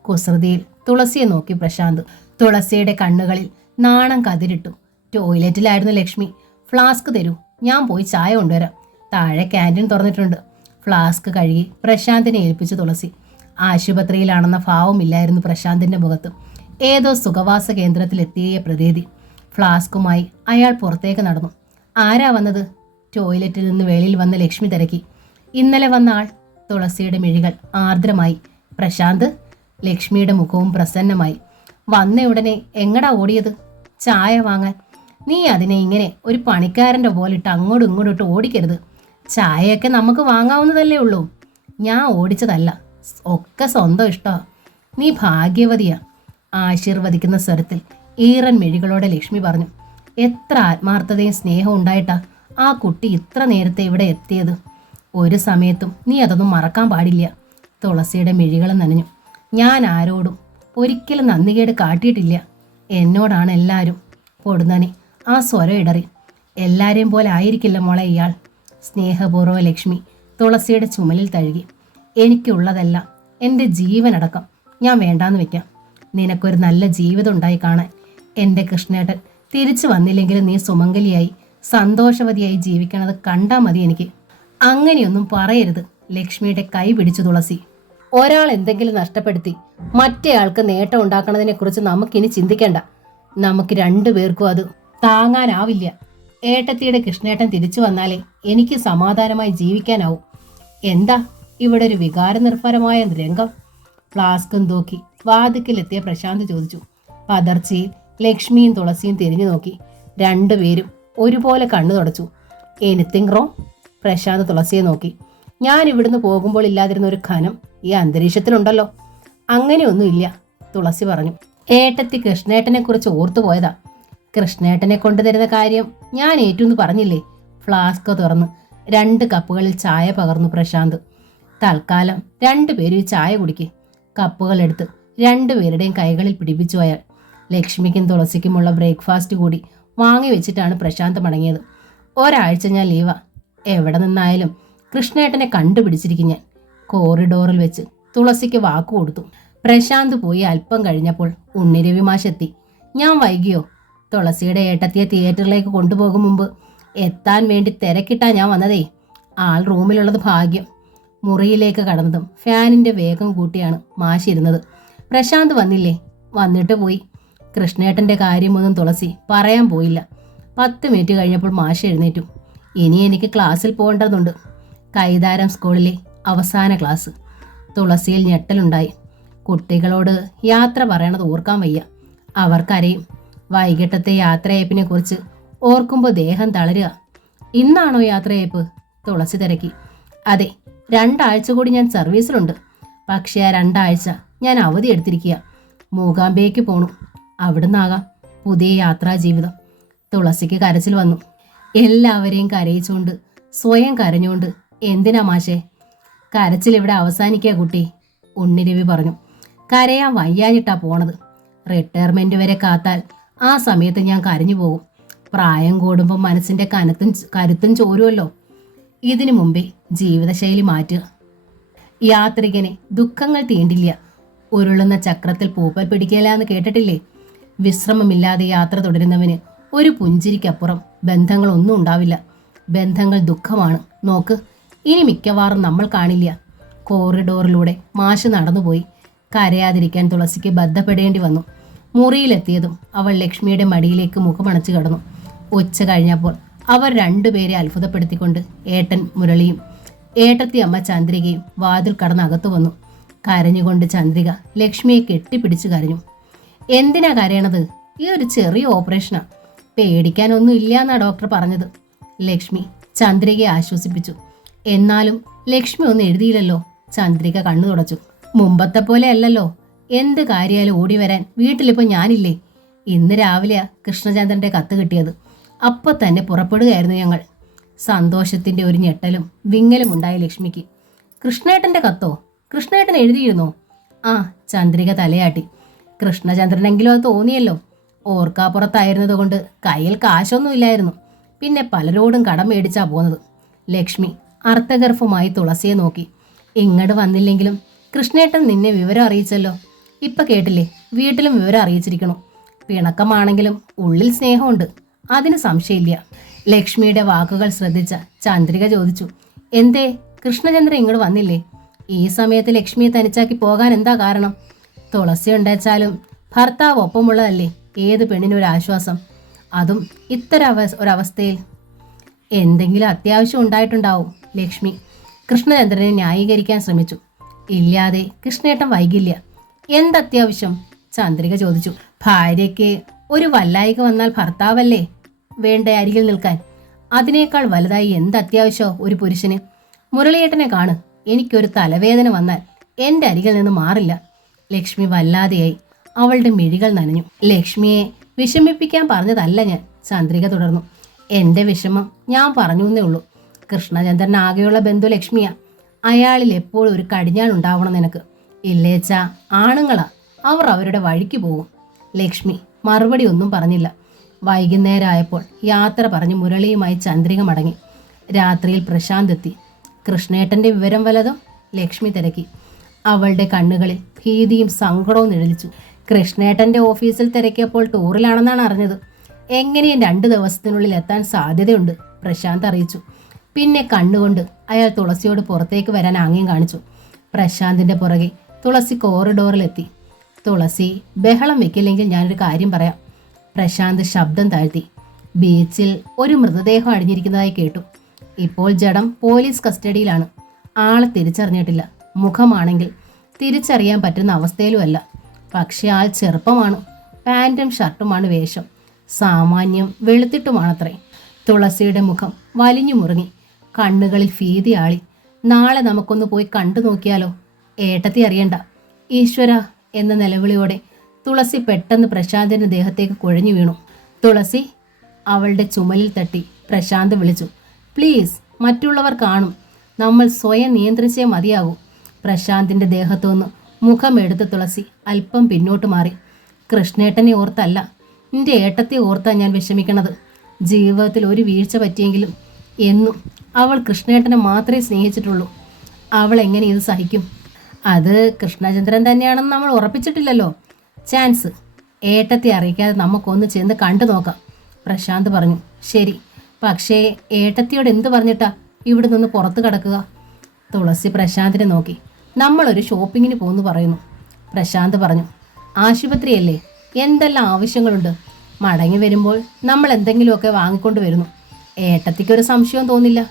കുസൃതിയിൽ തുളസിയെ നോക്കി പ്രശാന്ത്. തുളസിയുടെ കണ്ണുകളിൽ നാണം കതിരിട്ടു. ടോയ്ലറ്റിലായിരുന്നു ലക്ഷ്മി. ഫ്ലാസ്ക് തരൂ, ഞാൻ പോയി ചായ കൊണ്ടുവരാം. താഴെ ക്യാൻറ്റീൻ തുറന്നിട്ടുണ്ട്. ഫ്ലാസ്ക് കഴുകി പ്രശാന്തിനെ ഏൽപ്പിച്ചു തുളസി. ആശുപത്രിയിലാണെന്ന ഭാവമില്ലായിരുന്നു പ്രശാന്തിന്റെ മുഖത്ത്. ഏതോ സുഖവാസ കേന്ദ്രത്തിലെത്തിയ പ്രതീതി. ഫ്ലാസ്കുമായി അയാൾ പുറത്തേക്ക് നടന്നു. ആരാ വന്നത്? ടോയ്ലറ്റിൽ നിന്ന് വെളിയിൽ വന്ന ലക്ഷ്മി തിരക്കി. ഇന്നലെ വന്ന ആൾ. തുളസിയുടെ മിഴികൾ ആർദ്രമായി. പ്രശാന്ത്? ലക്ഷ്മിയുടെ മുഖവും പ്രസന്നമായി. വന്ന ഉടനെ എങ്ങടാ ഓടിയത്? ചായ വാങ്ങാൻ. നീ അതിനെ ഇങ്ങനെ ഒരു പണിക്കാരൻ്റെ പോലിട്ട് അങ്ങോട്ടും ഇങ്ങോട്ടും ഇട്ട് ഓടിക്കരുത്. ചായയൊക്കെ നമുക്ക് വാങ്ങാവുന്നതല്ലേ ഉള്ളൂ. ഞാൻ ഓടിച്ചതല്ല, ഒക്കെ സ്വന്തം ഇഷ്ടമാണ്. നീ ഭാഗ്യവതിയാ. ആശീർവദിക്കുന്ന സ്വരത്തിൽ ഈറൻ മിഴികളോടെ ലക്ഷ്മി പറഞ്ഞു. എത്ര ആത്മാർത്ഥതയും സ്നേഹവും ഉണ്ടായിട്ടാ ആ കുട്ടി ഇത്ര നേരത്തെ ഇവിടെ എത്തിയത്. ഒരു സമയത്തും നീ അതൊന്നും മറക്കാൻ പാടില്ല. തുളസിയുടെ മിഴികൾ നനഞ്ഞു. ഞാൻ ആരോടും ഒരിക്കലും നന്ദികേട് കാട്ടിയിട്ടില്ല. എന്നോടാണ് എല്ലാവരും. പൊടുന്നനെ ആ സ്വരം ഇടറി. എല്ലാവരെയും പോലെ ആയിരിക്കില്ല മോളെ ഇയാൾ. സ്നേഹപൂർവ്വ ലക്ഷ്മി തുളസിയുടെ ചുമലിൽ തഴുകി. എനിക്കുള്ളതല്ല, എൻ്റെ ജീവനടക്കം ഞാൻ വേണ്ടാന്ന് വെക്കാം. നിനക്കൊരു നല്ല ജീവിതം ഉണ്ടായി കാണാൻ എൻ്റെ കൃഷ്ണേട്ടൻ തിരിച്ചു വന്നില്ലെങ്കിലും നീ സുമംഗലിയായി സന്തോഷവതിയായി ജീവിക്കണത് കണ്ടാൽ മതി എനിക്ക്. അങ്ങനെയൊന്നും പറയരുത്. ലക്ഷ്മിയുടെ കൈ പിടിച്ചു തുളസി. ഒരാൾ എന്തെങ്കിലും നഷ്ടപ്പെടുത്തി മറ്റേയാൾക്ക് നേട്ടം ഉണ്ടാക്കണതിനെ കുറിച്ച് നമുക്കിനി ചിന്തിക്കേണ്ട. നമുക്ക് രണ്ടുപേർക്കും അത് താങ്ങാനാവില്ല. ഏട്ടത്തിയുടെ കൃഷ്ണേട്ടൻ തിരിച്ചു വന്നാലേ എനിക്ക് സമാധാനമായി ജീവിക്കാനാവും. എന്താ ഇവിടെ ഒരു വികാരനിർഭരമായ രംഗം? ഫ്ലാസ്കും തൂക്കി വാതിക്കലെത്തിയ പ്രശാന്ത് ചോദിച്ചു. പതർച്ചയിൽ ലക്ഷ്മിയും തുളസിയും തിരിഞ്ഞു നോക്കി. രണ്ടുപേരും ഒരുപോലെ കണ്ണു തുടച്ചു. Anything wrong? പ്രശാന്ത് തുളസിയെ നോക്കി. ഞാൻ ഇവിടുന്ന് പോകുമ്പോൾ ഇല്ലാതിരുന്ന ഒരു ഖനം ഈ അന്തരീക്ഷത്തിലുണ്ടല്ലോ. അങ്ങനെയൊന്നുമില്ല, തുളസി പറഞ്ഞു. ഏട്ടത്തി കൃഷ്ണേട്ടനെ കുറിച്ച് ഓർത്തുപോയതാ. കൃഷ്ണേട്ടനെ കൊണ്ടുതരുന്ന കാര്യം ഞാൻ ഏറ്റെന്ന് പറഞ്ഞില്ലേ? ഫ്ലാസ്ക് തുറന്ന് 2 കപ്പുകളിൽ ചായ പകർന്നു പ്രശാന്ത്. തൽക്കാലം രണ്ടുപേരും ഈ ചായ കുടിക്ക്. കപ്പുകൾ എടുത്ത് രണ്ടുപേരുടെയും കൈകളിൽ പിടിപ്പിച്ചു അയാൾ. ലക്ഷ്മിക്കും തുളസിക്കുമുള്ള ബ്രേക്ക്ഫാസ്റ്റ് കൂടി വാങ്ങി വെച്ചിട്ടാണ് പ്രശാന്ത് മടങ്ങിയത്. ഒരാഴ്ച ഞാൻ ലീവാ. എവിടെ നിന്നായാലും കൃഷ്ണേട്ടനെ കണ്ടുപിടിച്ചിരിക്കും ഞാൻ. കോറിഡോറിൽ വെച്ച് തുളസിക്ക് വാക്കു കൊടുത്തു. പ്രശാന്ത് പോയി അല്പം കഴിഞ്ഞപ്പോൾ ഉണ്ണിരവി മാഷെത്തി. ഞാൻ വൈകിയോ? തുളസിയുടെ ഏട്ടത്തിയെ തിയേറ്ററിലേക്ക് കൊണ്ടുപോകും മുമ്പ് എത്താൻ വേണ്ടി തിരക്കിട്ടാ ഞാൻ വന്നതേ. ആൾ റൂമിലുള്ളത് ഭാഗ്യം. മുറിയിലേക്ക് കടന്നതും ഫാനിന്റെ വേഗം കൂട്ടിയാണ് മാഷിരുന്നത്. പ്രശാന്ത് വന്നില്ലേ? വന്നിട്ട് പോയി. കൃഷ്ണേട്ടന്റെ കാര്യമൊന്നും തുളസി പറയാൻ പോയില്ല. 10 മിനിറ്റ് കഴിഞ്ഞപ്പോൾ മാഷ് എഴുന്നേറ്റു. ഇനി എനിക്ക് ക്ലാസ്സിൽ പോകേണ്ടതുണ്ട്. കൈതാരം സ്കൂളിലെ അവസാന ക്ലാസ്. തുളസിയിൽ ഞെട്ടലുണ്ടായി. കുട്ടികളോട് യാത്ര പറയണത് ഓർക്കാൻ വയ്യ. അവർക്കറിയും. വൈകിട്ടത്തെ യാത്രയയപ്പിനെ കുറിച്ച് ഓർക്കുമ്പോൾ ദേഹം തളരുക. ഇന്നാണോ യാത്രയയപ്പ്? തുളസി തിരക്കി. അതെ, 2 ആഴ്ച കൂടി ഞാൻ സർവീസിലുണ്ട്. പക്ഷേ ആ 2 ആഴ്ച ഞാൻ അവധി എടുത്തിരിക്കുക. മൂകാംബിയയ്ക്ക് പോണു. അവിടുന്നാകാം പുതിയ യാത്രാ ജീവിതം. തുളസിക്ക് കരച്ചിൽ വന്നു. എല്ലാവരെയും കരയിച്ചുകൊണ്ട് സ്വയം കരഞ്ഞുകൊണ്ട് എന്തിനാ മാഷേ? കരച്ചിൽ ഇവിടെ അവസാനിക്കുക കുട്ടി, ഉണ്ണിരവി പറഞ്ഞു. കരയാൻ വയ്യാഞ്ഞിട്ടാ പോണത്. റിട്ടയർമെന്റ് വരെ കാത്താൽ ആ സമയത്ത് ഞാൻ കരഞ്ഞു പോകും. പ്രായം കൂടുമ്പോൾ മനസ്സിന്റെ കരുത്തും ചോരുമല്ലോ. ഇതിനു മുമ്പേ ജീവിതശൈലി മാറ്റുക. യാത്രികനെ ദുഃഖങ്ങൾ തീണ്ടില്ല. ഉരുളുന്ന ചക്രത്തിൽ പൂപ്പൽ പിടിക്കില്ല എന്ന് കേട്ടിട്ടില്ലേ? വിശ്രമമില്ലാതെ യാത്ര തുടരുന്നവന് ഒരു പുഞ്ചിരിക്കപ്പുറം ബന്ധങ്ങളൊന്നും ഉണ്ടാവില്ല. ബന്ധങ്ങൾ ദുഃഖമാണ്. നോക്ക്, ഇനി മിക്കവാറും നമ്മൾ കാണില്ല. കോറിഡോറിലൂടെ മാഷ് നടന്നുപോയി. കരയാതിരിക്കാൻ തുളസിക്ക് ബന്ധപ്പെടേണ്ടി വന്നു. മുറിയിലെത്തിയതും അവൾ ലക്ഷ്മിയുടെ മടിയിലേക്ക് മുഖമണച്ചു കിടന്നു. ഉച്ച കഴിഞ്ഞപ്പോൾ അവർ രണ്ടുപേരെ അത്ഭുതപ്പെടുത്തിക്കൊണ്ട് ഏട്ടൻ മുരളിയും ഏട്ടത്തി അമ്മ ചന്ദ്രികയും വാതിൽ കടന്ന് അകത്തു വന്നു. കരഞ്ഞുകൊണ്ട് ചന്ദ്രിക ലക്ഷ്മിയെ കെട്ടിപ്പിടിച്ചു കരഞ്ഞു. എന്തിനാ കരയണത്? ഈ ഒരു ചെറിയ ഓപ്പറേഷനാ, പേടിക്കാനൊന്നും ഇല്ല എന്നാ ഡോക്ടർ പറഞ്ഞത്. ലക്ഷ്മി ചന്ദ്രികയെ ആശ്വസിപ്പിച്ചു. എന്നാലും ലക്ഷ്മി ഒന്നും എഴുതിയില്ലല്ലോ. ചന്ദ്രിക കണ്ണു തുടച്ചു. മുമ്പത്തെ പോലെ അല്ലല്ലോ. എന്ത് കാര്യമായാലും ഓടി വരാൻ വീട്ടിലിപ്പോൾ ഞാനില്ലേ. ഇന്ന് രാവിലെയാ കൃഷ്ണചന്ദ്രന്റെ കത്ത് കിട്ടിയത്. അപ്പോൾ തന്നെ പുറപ്പെടുകയായിരുന്നു ഞങ്ങൾ. സന്തോഷത്തിന്റെ ഒരു ഞെട്ടലും വിങ്ങലും ഉണ്ടായി ലക്ഷ്മിക്ക്. കൃഷ്ണേട്ടന്റെ കത്തോ? കൃഷ്ണേട്ടൻ എഴുതിയിരുന്നോ? ആ, ചന്ദ്രിക തലയാട്ടി. കൃഷ്ണചന്ദ്രനെങ്കിലും അത് തോന്നിയല്ലോ. ഓർക്കാപ്പുറത്തായിരുന്നത് കൊണ്ട് കയ്യിൽ കാശൊന്നും ഇല്ലായിരുന്നു. പിന്നെ പലരോടും കടം മേടിച്ചാ പോകുന്നത്. ലക്ഷ്മി അർത്ഥഗർഭമായി തുളസിയെ നോക്കി. ഇങ്ങോട്ട് വന്നില്ലെങ്കിലും കൃഷ്ണേട്ടൻ നിന്നെ വിവരം അറിയിച്ചല്ലോ. ഇപ്പൊ കേട്ടില്ലേ, വീട്ടിലും വിവരം അറിയിച്ചിരിക്കണു. പിണക്കമാണെങ്കിലും ഉള്ളിൽ സ്നേഹമുണ്ട്, അതിന് സംശയമില്ല. ലക്ഷ്മിയുടെ വാക്കുകൾ ശ്രദ്ധിച്ച ചന്ദ്രിക ചോദിച്ചു, എന്തേ കൃഷ്ണചന്ദ്രൻ ഇങ്ങോട്ട് വന്നില്ലേ? ഈ സമയത്ത് ലക്ഷ്മിയെ തനിച്ചാക്കി പോകാൻ എന്താ കാരണം? തുളസി ഉണ്ടാച്ചാലും ഭർത്താവ് ഒപ്പമുള്ളതല്ലേ ഏത് പെണ്ണിനും ഒരു ആശ്വാസം. അതും ഇത്തരം ഒരവസ്ഥയിൽ. എന്തെങ്കിലും അത്യാവശ്യം ഉണ്ടായിട്ടുണ്ടാവും. ലക്ഷ്മി കൃഷ്ണചന്ദ്രനെ ന്യായീകരിക്കാൻ ശ്രമിച്ചു. ഇല്ലാതെ കൃഷ്ണേട്ടൻ വൈകില്ല. എന്തത്യാവശ്യം? ചന്ദ്രിക ചോദിച്ചു. ഭാര്യയ്ക്ക് ഒരു വല്ലായിക വന്നാൽ ഭർത്താവല്ലേ വേണ്ട അരികിൽ നിൽക്കാൻ. അതിനേക്കാൾ വലുതായി എന്തത്യാവശ്യമോ ഒരു പുരുഷന്? മുരളിയേട്ടനെ കാണ്. എനിക്കൊരു തലവേദന വന്നാൽ എൻ്റെ അരികിൽ നിന്ന് മാറില്ല. ലക്ഷ്മി വല്ലാതെയായി. അവളുടെ മിഴികൾ നനഞ്ഞു. ലക്ഷ്മിയെ വിഷമിപ്പിക്കാൻ പറഞ്ഞതല്ല ഞാൻ, ചന്ദ്രിക തുടർന്നു. എൻ്റെ വിഷമം ഞാൻ പറഞ്ഞു എന്നേ ഉള്ളൂ. കൃഷ്ണചന്ദ്രൻ ആകെയുള്ള ബന്ധു ലക്ഷ്മിയാ. അയാളിൽ എപ്പോഴും ഒരു കടിഞ്ഞാൺ ഉണ്ടാവണം നിനക്ക്. ഇല്ലേച്ചാ ആണുങ്ങളാ, അവർ അവരുടെ വഴിക്ക് പോകും. ലക്ഷ്മി മറുപടി ഒന്നും പറഞ്ഞില്ല. വൈകുന്നേരമായപ്പോൾ യാത്ര പറഞ്ഞ് മുരളിയുമായി ചന്ദ്രിക മടങ്ങി. രാത്രിയിൽ പ്രശാന്ത് എത്തി. കൃഷ്ണേട്ടൻ്റെ വിവരം വല്ലതും? ലക്ഷ്മി തിരക്കി. അവളുടെ കണ്ണുകളിൽ ഭീതിയും സങ്കടവും നിഴലിച്ചു. കൃഷ്ണേട്ടൻ്റെ ഓഫീസിൽ തിരക്കിയപ്പോൾ ടൂറിലാണെന്നാണ് അറിഞ്ഞത്. എങ്ങനെയും 2 ദിവസത്തിനുള്ളിൽ എത്താൻ സാധ്യതയുണ്ട്, പ്രശാന്ത് അറിയിച്ചു. പിന്നെ കണ്ണുകൊണ്ട് അയാൾ തുളസിയോട് പുറത്തേക്ക് വരാൻ ആംഗ്യം കാണിച്ചു. പ്രശാന്തിൻ്റെ പുറകെ തുളസി കോറിഡോറിലെത്തി. തുളസി, ബഹളം വെക്കില്ലെങ്കിൽ ഞാനൊരു കാര്യം പറയാം. പ്രശാന്ത് ശബ്ദം താഴ്ത്തി. ബീച്ചിൽ ഒരു മൃതദേഹം അടിഞ്ഞിരിക്കുന്നതായി കേട്ടു. ഇപ്പോൾ ജഡം പോലീസ് കസ്റ്റഡിയിലാണ്. ആളെ തിരിച്ചറിഞ്ഞിട്ടില്ല. മുഖമാണെങ്കിൽ തിരിച്ചറിയാൻ പറ്റുന്ന അവസ്ഥയിലുമല്ല. പക്ഷെ ആൾ ചെറുപ്പമാണ്. പാൻറ്റും ഷർട്ടുമാണ് വേഷം. സാമാന്യം വെളുത്തിട്ടുമാണത്രേ. തുളസിയുടെ മുഖം വലിഞ്ഞു മുറുങ്ങി. കണ്ണുകളിൽ ഭീതി ആളി. നാളെ നമുക്കൊന്ന് പോയി കണ്ടു നോക്കിയാലോ? ഏട്ടത്തി അറിയണ്ട. ഈശ്വര എന്ന നിലവിളിയോടെ തുളസി പെട്ടെന്ന് പ്രശാന്തിൻ്റെ ദേഹത്തേക്ക് കുഴഞ്ഞു വീണു. തുളസി, അവളുടെ ചുമലിൽ തട്ടി പ്രശാന്ത് വിളിച്ചു. പ്ലീസ്, മറ്റുള്ളവർ കാണും. നമ്മൾ സ്വയം നിയന്ത്രിച്ചേ മതിയാകൂ. പ്രശാന്തിൻ്റെ ദേഹത്തുനിന്ന് മുഖമെടുത്ത് തുളസി അല്പം പിന്നോട്ട് മാറി. കൃഷ്ണേട്ടനെ ഓർത്തല്ല, നിന്റെ ഏട്ടത്തെ ഓർത്താ ഞാൻ വിഷമിക്കണത്. ജീവിതത്തിൽ ഒരു വീഴ്ച പറ്റിയെങ്കിലും എന്നും അവൾ കൃഷ്ണേട്ടനെ മാത്രമേ സ്നേഹിച്ചിട്ടുള്ളൂ. അവൾ എങ്ങനെ ഇത് സഹിക്കും? അത് കൃഷ്ണചന്ദ്രൻ തന്നെയാണെന്ന് നമ്മൾ ഉറപ്പിച്ചിട്ടില്ലല്ലോ. ചാൻസ് ഏട്ടത്തെ അറിയിക്കാതെ നമുക്കൊന്ന് ചെന്ന് കണ്ടു നോക്കാം, പ്രശാന്ത് പറഞ്ഞു. ശരി, പക്ഷേ ഏട്ടത്തിയോട് എന്ത് പറഞ്ഞിട്ടാ ഇവിടെ നിന്ന് പുറത്ത് കിടക്കുക? തുളസി പ്രശാന്തിനെ നോക്കി. നമ്മളൊരു ഷോപ്പിങ്ങിന് പോകുന്നു പറയുന്നു, പ്രശാന്ത് പറഞ്ഞു. ആശുപത്രിയല്ലേ, എന്തെല്ലാം ആവശ്യങ്ങളുണ്ട്. മടങ്ങി വരുമ്പോൾ നമ്മൾ എന്തെങ്കിലുമൊക്കെ വാങ്ങിക്കൊണ്ട് വരുന്നു. ഏട്ടത്തിക്കൊരു സംശയവും തോന്നില്ല.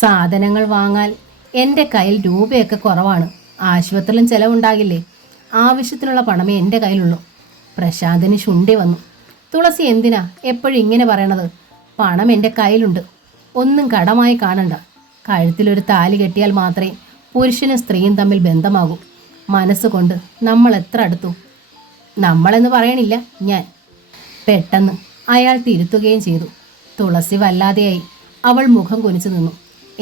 സാധനങ്ങൾ വാങ്ങാൻ എൻ്റെ കയ്യിൽ രൂപയൊക്കെ കുറവാണ്. ആശുപത്രിയിലും ചിലവുണ്ടാകില്ലേ? ആവശ്യത്തിനുള്ള പണമേ എൻ്റെ കയ്യിലുള്ളൂ. പ്രശാന്തിന് ശുണ്ഠി വന്നു. തുളസി എന്തിനാ എപ്പോഴും ഇങ്ങനെ പറയണത്? പണം എൻ്റെ കയ്യിലുണ്ട്. ഒന്നും കടമായി കാണണ്ട. കഴുത്തിലൊരു താലി കെട്ടിയാൽ മാത്രമേ പുരുഷനും സ്ത്രീയും തമ്മിൽ ബന്ധമാകൂ. മനസ്സുകൊണ്ട് നമ്മൾ എത്ര അടുത്തു. നമ്മളെന്ന് പറയണില്ല ഞാൻ. പെട്ടെന്ന് അയാൾ തിരുത്തുകയും ചെയ്തു. തുളസി വല്ലാതെയായി. അവൾ മുഖം കുനിച്ചു നിന്നു.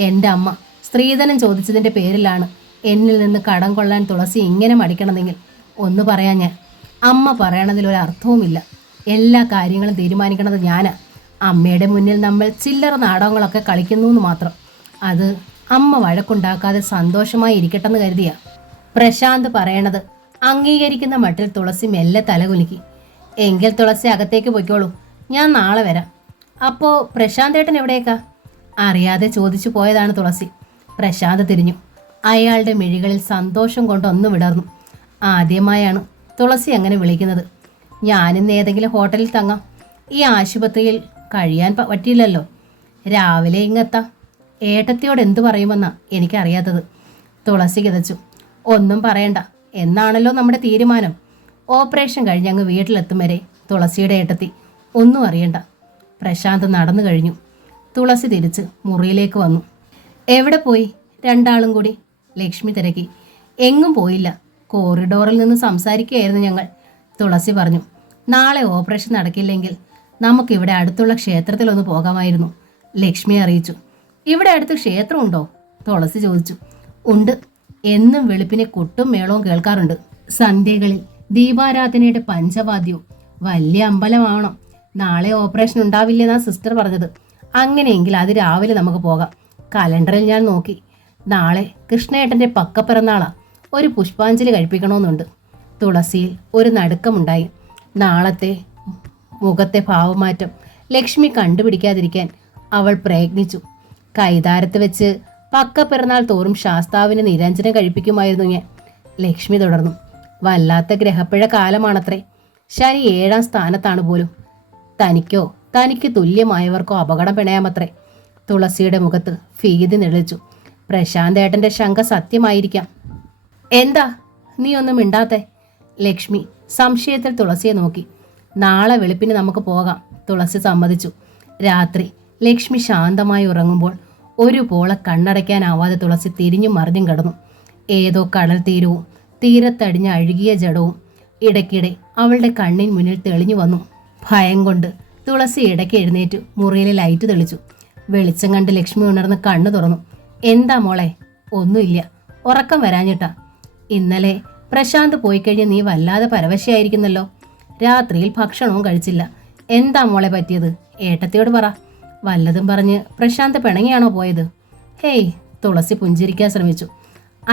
എൻ്റെ അമ്മ സ്ത്രീധനം ചോദിച്ചതിൻ്റെ പേരിലാണ് എന്നിൽ നിന്ന് കടം കൊള്ളാൻ തുളസി ഇങ്ങനെ മടിക്കണമെങ്കിൽ ഒന്ന് പറയാൻ ഞാൻ. അമ്മ പറയണതിലൊരർത്ഥവുമില്ല. എല്ലാ കാര്യങ്ങളും തീരുമാനിക്കണത് ഞാനാ. അമ്മയുടെ മുന്നിൽ നമ്മൾ ചില്ലറ നാടകങ്ങളൊക്കെ കളിക്കുന്നു എന്ന് മാത്രം. അത് അമ്മ വഴക്കുണ്ടാക്കാതെ സന്തോഷമായി ഇരിക്കട്ടെന്ന് കരുതിയ. പ്രശാന്ത് പറയണത് അംഗീകരിക്കുന്ന മട്ടിൽ തുളസി മെല്ലെ തലകുലുക്കി. എങ്കിൽ തുളസി അകത്തേക്ക് പൊയ്ക്കോളൂ, ഞാൻ നാളെ വരാം. അപ്പോൾ പ്രശാന്ത് ഏട്ടൻ എവിടേക്കാ? അറിയാതെ ചോദിച്ചു പോയതാണ് തുളസി. പ്രശാന്ത് തിരിഞ്ഞു. അയാളുടെ മിഴികളിൽ സന്തോഷം കൊണ്ടൊന്നു വിടർന്നു. ആദ്യമായാണ് തുളസി അങ്ങനെ വിളിക്കുന്നത്. ഞാനിന്ന് ഏതെങ്കിലും ഹോട്ടലിൽ തങ്ങാം. ഈ ആശുപത്രിയിൽ കഴിയാൻ പറ്റിയില്ലല്ലോ. രാവിലെ ഇങ്ങെത്താം. ഏട്ടത്തിയോട് എന്തു പറയുമെന്നാ എനിക്കറിയാത്തത്. തുളസി കിതച്ചു. ഒന്നും പറയണ്ട എന്നാണല്ലോ നമ്മുടെ തീരുമാനം. ഓപ്പറേഷൻ കഴിഞ്ഞ് അങ്ങ് വീട്ടിലെത്തും വരെ തുളസിയുടെ ഏട്ടത്തി ഒന്നും അറിയണ്ട. പ്രശാന്ത് നടന്നു കഴിഞ്ഞു. തുളസി തിരിച്ച് മുറിയിലേക്ക് വന്നു. എവിടെ പോയി രണ്ടാളും കൂടി? ലക്ഷ്മി തിരക്കി. എങ്ങും പോയില്ല, കോറിഡോറിൽ നിന്ന് സംസാരിക്കുകയായിരുന്നു ഞങ്ങൾ, തുളസി പറഞ്ഞു. നാളെ ഓപ്പറേഷൻ നടക്കില്ലെങ്കിൽ നമുക്കിവിടെ അടുത്തുള്ള ക്ഷേത്രത്തിലൊന്ന് പോകാമായിരുന്നു, ലക്ഷ്മി അറിയിച്ചു. ഇവിടെ അടുത്ത് ക്ഷേത്രമുണ്ടോ? തുളസി ചോദിച്ചു. ഉണ്ട്, എന്നും വെളുപ്പിനെ കൊട്ടും മേളവും കേൾക്കാറുണ്ട്. സന്ധ്യകളിൽ ദീപാരാധനയുടെ പഞ്ചവാദ്യവും. വലിയ അമ്പലമാവണം. നാളെ ഓപ്പറേഷൻ ഉണ്ടാവില്ലെന്നാ സിസ്റ്റർ പറഞ്ഞത്. അങ്ങനെയെങ്കിൽ അത് രാവിലെ നമുക്ക് പോകാം. കലണ്ടറിൽ ഞാൻ നോക്കി. നാളെ കൃഷ്ണേട്ടൻ്റെ പക്കപ്പിറന്നാളാ. ഒരു പുഷ്പാഞ്ജലി കഴിപ്പിക്കണമെന്നുണ്ട്. തുളസിയിൽ ഒരു നടുക്കമുണ്ടായി. നാളത്തെ മുഖത്തെ ഭാവമാറ്റം ലക്ഷ്മി കണ്ടുപിടിക്കാതിരിക്കാൻ അവൾ പ്രയത്നിച്ചു. കൈതാരത്ത് വെച്ച് പക്കപ്പിറന്നാൾ തോറും ശാസ്താവിന് നിരഞ്ജനം കഴിപ്പിക്കുമായിരുന്നു ഞാൻ, ലക്ഷ്മി തുടർന്നു. വല്ലാത്ത ഗ്രഹപ്പിഴ കാലമാണത്രേ. ശനി 7ാം സ്ഥാനത്താണ് പോലും. തനിക്കോ തനിക്ക് തുല്യമായവർക്കോ അപകടം പിണയാമത്രേ. തുളസിയുടെ മുഖത്ത് ഭീതി നിഴലിച്ചു. പ്രശാന്ത് ഏട്ടൻ്റെ ശങ്ക സത്യമായിരിക്കാം. എന്താ നീ ഒന്നും മിണ്ടാത്തെ? ലക്ഷ്മി സംശയത്തിൽ തുളസിയെ നോക്കി. നാളെ വെളുപ്പിന് നമുക്ക് പോകാം, തുളസി സമ്മതിച്ചു. രാത്രി ലക്ഷ്മി ശാന്തമായി ഉറങ്ങുമ്പോൾ ഒരു പോള കണ്ണടയ്ക്കാനാവാതെ തുളസി തിരിഞ്ഞും മറിഞ്ഞും കിടന്നു. ഏതോ കടൽ തീരവും തീരത്തടിഞ്ഞ അഴുകിയ ജഡവും ഇടയ്ക്കിടെ അവളുടെ കണ്ണിൻ മുന്നിൽ തെളിഞ്ഞു വന്നു. ഭയം കൊണ്ട് തുളസി ഇടയ്ക്ക് എഴുന്നേറ്റു മുറിയിലെ ലൈറ്റ് തെളിച്ചു. വെളിച്ചം കണ്ട് ലക്ഷ്മി ഉണർന്ന് കണ്ണു തുറന്നു. എന്താ മോളെ? ഒന്നുമില്ല, ഉറക്കം വരാഞ്ഞിട്ടാ. ഇന്നലെ പ്രശാന്ത് പോയിക്കഴിഞ്ഞ് നീ വല്ലാതെ പരവശയായിരിക്കുന്നല്ലോ. രാത്രിയിൽ ഭക്ഷണവും കഴിച്ചില്ല. എന്താ മോളെ പറ്റിയത്? ഏട്ടത്തിയോട് പറ. വല്ലതും പറഞ്ഞ് പ്രശാന്ത് പിണങ്ങിയാണോ പോയത്? ഹേയ്, തുളസി പുഞ്ചിരിക്കാൻ ശ്രമിച്ചു.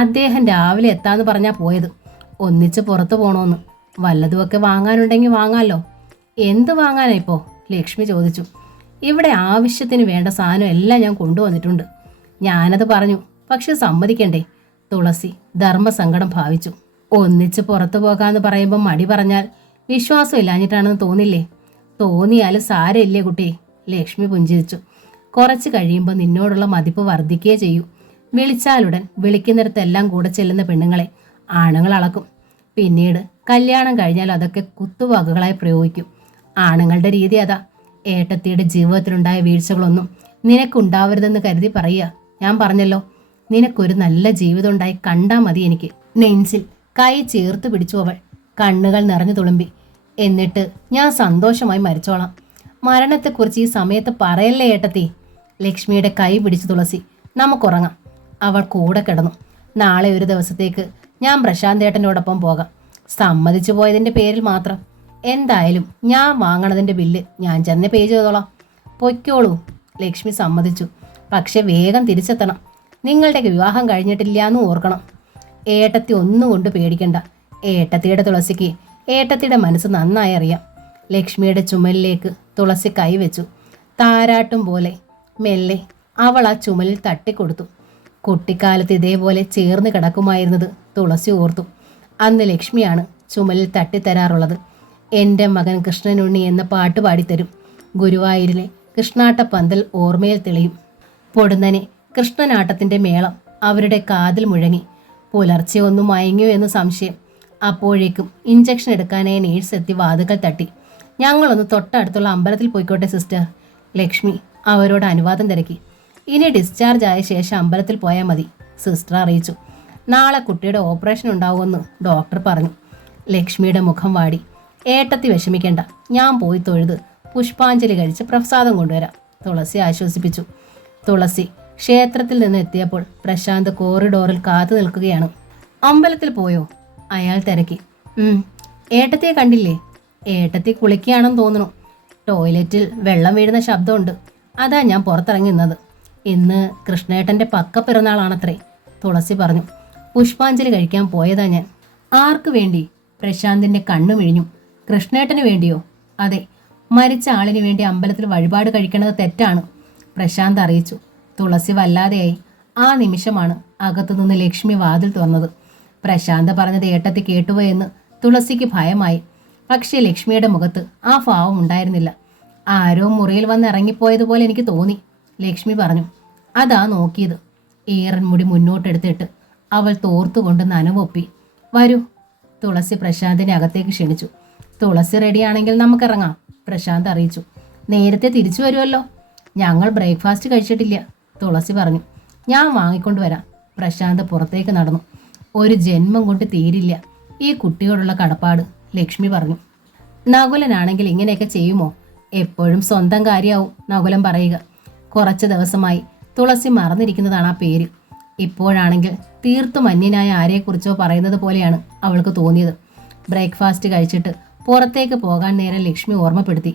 അദ്ദേഹം രാവിലെ എത്താന്ന് പറഞ്ഞാ പോയത്. ഒന്നിച്ച് പുറത്തു പോണോന്ന്. വല്ലതുമൊക്കെ വാങ്ങാനുണ്ടെങ്കിൽ വാങ്ങാമല്ലോ. എന്ത് വാങ്ങാനാ ഇപ്പോൾ? ലക്ഷ്മി ചോദിച്ചു. ഇവിടെ ആവശ്യത്തിന് വേണ്ട സാധനം എല്ലാം ഞാൻ കൊണ്ടുവന്നിട്ടുണ്ട്. ഞാനത് പറഞ്ഞു, പക്ഷെ സമ്മതിക്കണ്ടേ? തുളസി ധർമ്മസങ്കടം ഭാവിച്ചു. ഒന്നിച്ച് പുറത്തു പോകാമെന്ന് പറയുമ്പോൾ മടി പറഞ്ഞാൽ വിശ്വാസം ഇല്ലാഞ്ഞിട്ടാണെന്ന് തോന്നില്ലേ? തോന്നിയാലും സാരമില്ലേ കുട്ടി, ലക്ഷ്മി പുഞ്ചിരിച്ചു. കുറച്ച് കഴിയുമ്പോൾ നിന്നോടുള്ള മതിപ്പ് വർദ്ധിക്കുകയേ ചെയ്യൂ. വിളിച്ചാലുടൻ വിളിക്കുന്നിടത്തെല്ലാം കൂടെ ചെല്ലുന്ന പെണ്ണുങ്ങളെ ആണുങ്ങൾ അളക്കും. പിന്നീട് കല്യാണം കഴിഞ്ഞാൽ അതൊക്കെ കുത്തുവാക്കുകളായി പ്രയോഗിക്കും. ആണുങ്ങളുടെ രീതി അതാ. ഏട്ടത്തിയുടെ ജീവിതത്തിലുണ്ടായ വീഴ്ചകളൊന്നും നിനക്കുണ്ടാവരുതെന്ന് കരുതി പറയുക. ഞാൻ പറഞ്ഞല്ലോ, നിനക്കൊരു നല്ല ജീവിതം ഉണ്ടായി കണ്ടാൽ മതി എനിക്ക്. നെഞ്ചിൽ കൈ ചേർത്ത് പിടിച്ചു അവൾ. കണ്ണുകൾ നിറഞ്ഞു തുളുമ്പി. എന്നിട്ട് ഞാൻ സന്തോഷമായി മരിച്ചോളാം. മരണത്തെക്കുറിച്ച് ഈ സമയത്ത് പറയല്ലേ ഏട്ടത്തി. ലക്ഷ്മിയുടെ കൈ പിടിച്ചു തുളസി. നമുക്കുറങ്ങാം. അവൾ കൂടെ കിടന്നു. നാളെ ഒരു ദിവസത്തേക്ക് ഞാൻ പ്രശാന്തേട്ടനോടൊപ്പം പോകാം. സമ്മതിച്ചു പോയതിൻ്റെ പേരിൽ മാത്രം. എന്തായാലും ഞാൻ വാങ്ങണതിൻ്റെ ബില്ല് ഞാൻ ചെന്ന് പേ ചെയ്തോളാം. പൊയ്ക്കോളൂ. ലക്ഷ്മി സമ്മതിച്ചു. പക്ഷെ വേഗം തിരിച്ചെത്തണം. നിങ്ങളുടെ വിവാഹം കഴിഞ്ഞിട്ടില്ല എന്ന് ഓർക്കണം. ഏട്ടത്തി ഒന്നും കൊണ്ട് പേടിക്കണ്ട. ഏട്ടത്തിയുടെ തുളസിക്ക് ഏട്ടത്തിയുടെ മനസ്സ് നന്നായി അറിയാം. ലക്ഷ്മിയുടെ ചുമലിലേക്ക് തുളസി കൈവച്ചു. താരാട്ടും പോലെ മെല്ലെ അവൾ ആ ചുമലിൽ തട്ടിക്കൊടുത്തു. കുട്ടിക്കാലത്ത് ഇതേപോലെ ചേർന്ന് കിടക്കുമായിരുന്നത് തുളസി ഓർത്തു. അന്ന് ലക്ഷ്മിയാണ് ചുമലിൽ തട്ടിത്തരാറുള്ളത്. എൻ്റെ മകൻ കൃഷ്ണനുണ്ണി എന്ന പാട്ട് പാടിത്തരും. ഗുരുവായൂരിലെ കൃഷ്ണാട്ടപ്പന്തൽ ഓർമ്മയിൽ തെളിയും. പൊടുന്നനെ കൃഷ്ണനാട്ടത്തിൻ്റെ മേളം അവരുടെ കാതിൽ മുഴങ്ങി. പുലർച്ചെ ഒന്നും മയങ്ങിയോ എന്ന് സംശയം. അപ്പോഴേക്കും ഇഞ്ചക്ഷൻ എടുക്കാനായി നേഴ്സ് എത്തി വാതുക്കൽ തട്ടി. ഞങ്ങളൊന്ന് തൊട്ടടുത്തുള്ള അമ്പലത്തിൽ പോയിക്കോട്ടെ സിസ്റ്റർ. ലക്ഷ്മി അവരോട് അനുവാദം തിരക്കി. ഇനി ഡിസ്ചാർജ് ആയ ശേഷം അമ്പലത്തിൽ പോയാൽ മതി, സിസ്റ്റർ അറിയിച്ചു. നാളെ കുട്ടിയുടെ ഓപ്പറേഷൻ ഉണ്ടാവുമെന്ന് ഡോക്ടർ പറഞ്ഞു. ലക്ഷ്മിയുടെ മുഖം വാടി. ഏട്ടത്തി വിഷമിക്കേണ്ട, ഞാൻ പോയി തൊഴുത് പുഷ്പാഞ്ജലി കഴിച്ച് പ്രസാദം കൊണ്ടുവരാം, തുളസി ആശ്വസിപ്പിച്ചു. തുളസി ക്ഷേത്രത്തിൽ നിന്ന് എത്തിയപ്പോൾ പ്രശാന്ത് കോറിഡോറിൽ കാത്തു നിൽക്കുകയാണ്. അമ്പലത്തിൽ പോയോ? അയാൾ തിരക്കി. ഏട്ടത്തിയെ കണ്ടില്ലേ? ഏട്ടത്തി കുളിക്കുകയാണെന്ന് തോന്നുന്നു. ടോയ്ലറ്റിൽ വെള്ളം വീഴുന്ന ശബ്ദമുണ്ട്. അതാ ഞാൻ പുറത്തിറങ്ങി നിന്നത്. ഇന്ന് കൃഷ്ണേട്ടൻ്റെ പക്ക പിറന്നാളാണത്രേ, തുളസി പറഞ്ഞു. പുഷ്പാഞ്ജലി കഴിക്കാൻ പോയതാ ഞാൻ. ആർക്ക് വേണ്ടി? പ്രശാന്തിൻ്റെ കണ്ണു മിഴിഞ്ഞു. കൃഷ്ണേട്ടന് വേണ്ടിയോ? അതെ, മരിച്ച ആളിന് വേണ്ടി അമ്പലത്തിൽ വഴിപാട് കഴിക്കുന്നത് തെറ്റാണ്, പ്രശാന്ത് അറിയിച്ചു. തുളസി വല്ലാതെയായി. ആ നിമിഷമാണ് അകത്തുനിന്ന് ലക്ഷ്മി വാതിൽ തുറന്നത്. പ്രശാന്ത് പറഞ്ഞത് ഏട്ടത്തി കേട്ടുപോയെന്ന് തുളസിക്ക് ഭയമായി. പക്ഷേ ലക്ഷ്മിയുടെ മുഖത്ത് ആ ഭാവം ഉണ്ടായിരുന്നില്ല. ആരോ മുറിയിൽ വന്ന് ഇറങ്ങിപ്പോയതുപോലെ എനിക്ക് തോന്നി, ലക്ഷ്മി പറഞ്ഞു. അതാ നോക്കിയത്. ഏറൻ മുടി മുന്നോട്ടെടുത്തിട്ട് അവൾ തോർത്തുകൊണ്ട് നനവൊപ്പി. വരൂ, തുളസി പ്രശാന്തിനെ അകത്തേക്ക് ക്ഷണിച്ചു. തുളസി റെഡിയാണെങ്കിൽ നമുക്കിറങ്ങാം, പ്രശാന്ത് അറിയിച്ചു. നേരത്തെ തിരിച്ചു വരുമല്ലോ. ഞങ്ങൾ ബ്രേക്ക്ഫാസ്റ്റ് കഴിച്ചിട്ടില്ല, തുളസി പറഞ്ഞു. ഞാൻ വാങ്ങിക്കൊണ്ടുവരാം. പ്രശാന്ത് പുറത്തേക്ക് നടന്നു. ഒരു ജന്മം കൊണ്ട് തീരില്ല ഈ കുട്ടിയോടുള്ള കടപ്പാട്, ലക്ഷ്മി പറഞ്ഞു. നകുലനാണെങ്കിൽ ഇങ്ങനെയൊക്കെ ചെയ്യുമോ? എപ്പോഴും സ്വന്തം കാര്യമാവും നകുലൻ പറയുക. കുറച്ച് ദിവസമായി തുളസി മറന്നിരിക്കുന്നതാണ് ആ പേര്. ഇപ്പോഴാണെങ്കിൽ തീർത്തും അന്യനായ ആരെക്കുറിച്ചോ പറയുന്നത് പോലെയാണ് അവൾക്ക് തോന്നിയത്. ബ്രേക്ക്ഫാസ്റ്റ് കഴിച്ചിട്ട് പുറത്തേക്ക് പോകാൻ നേരം ലക്ഷ്മി ഓർമ്മപ്പെടുത്തി.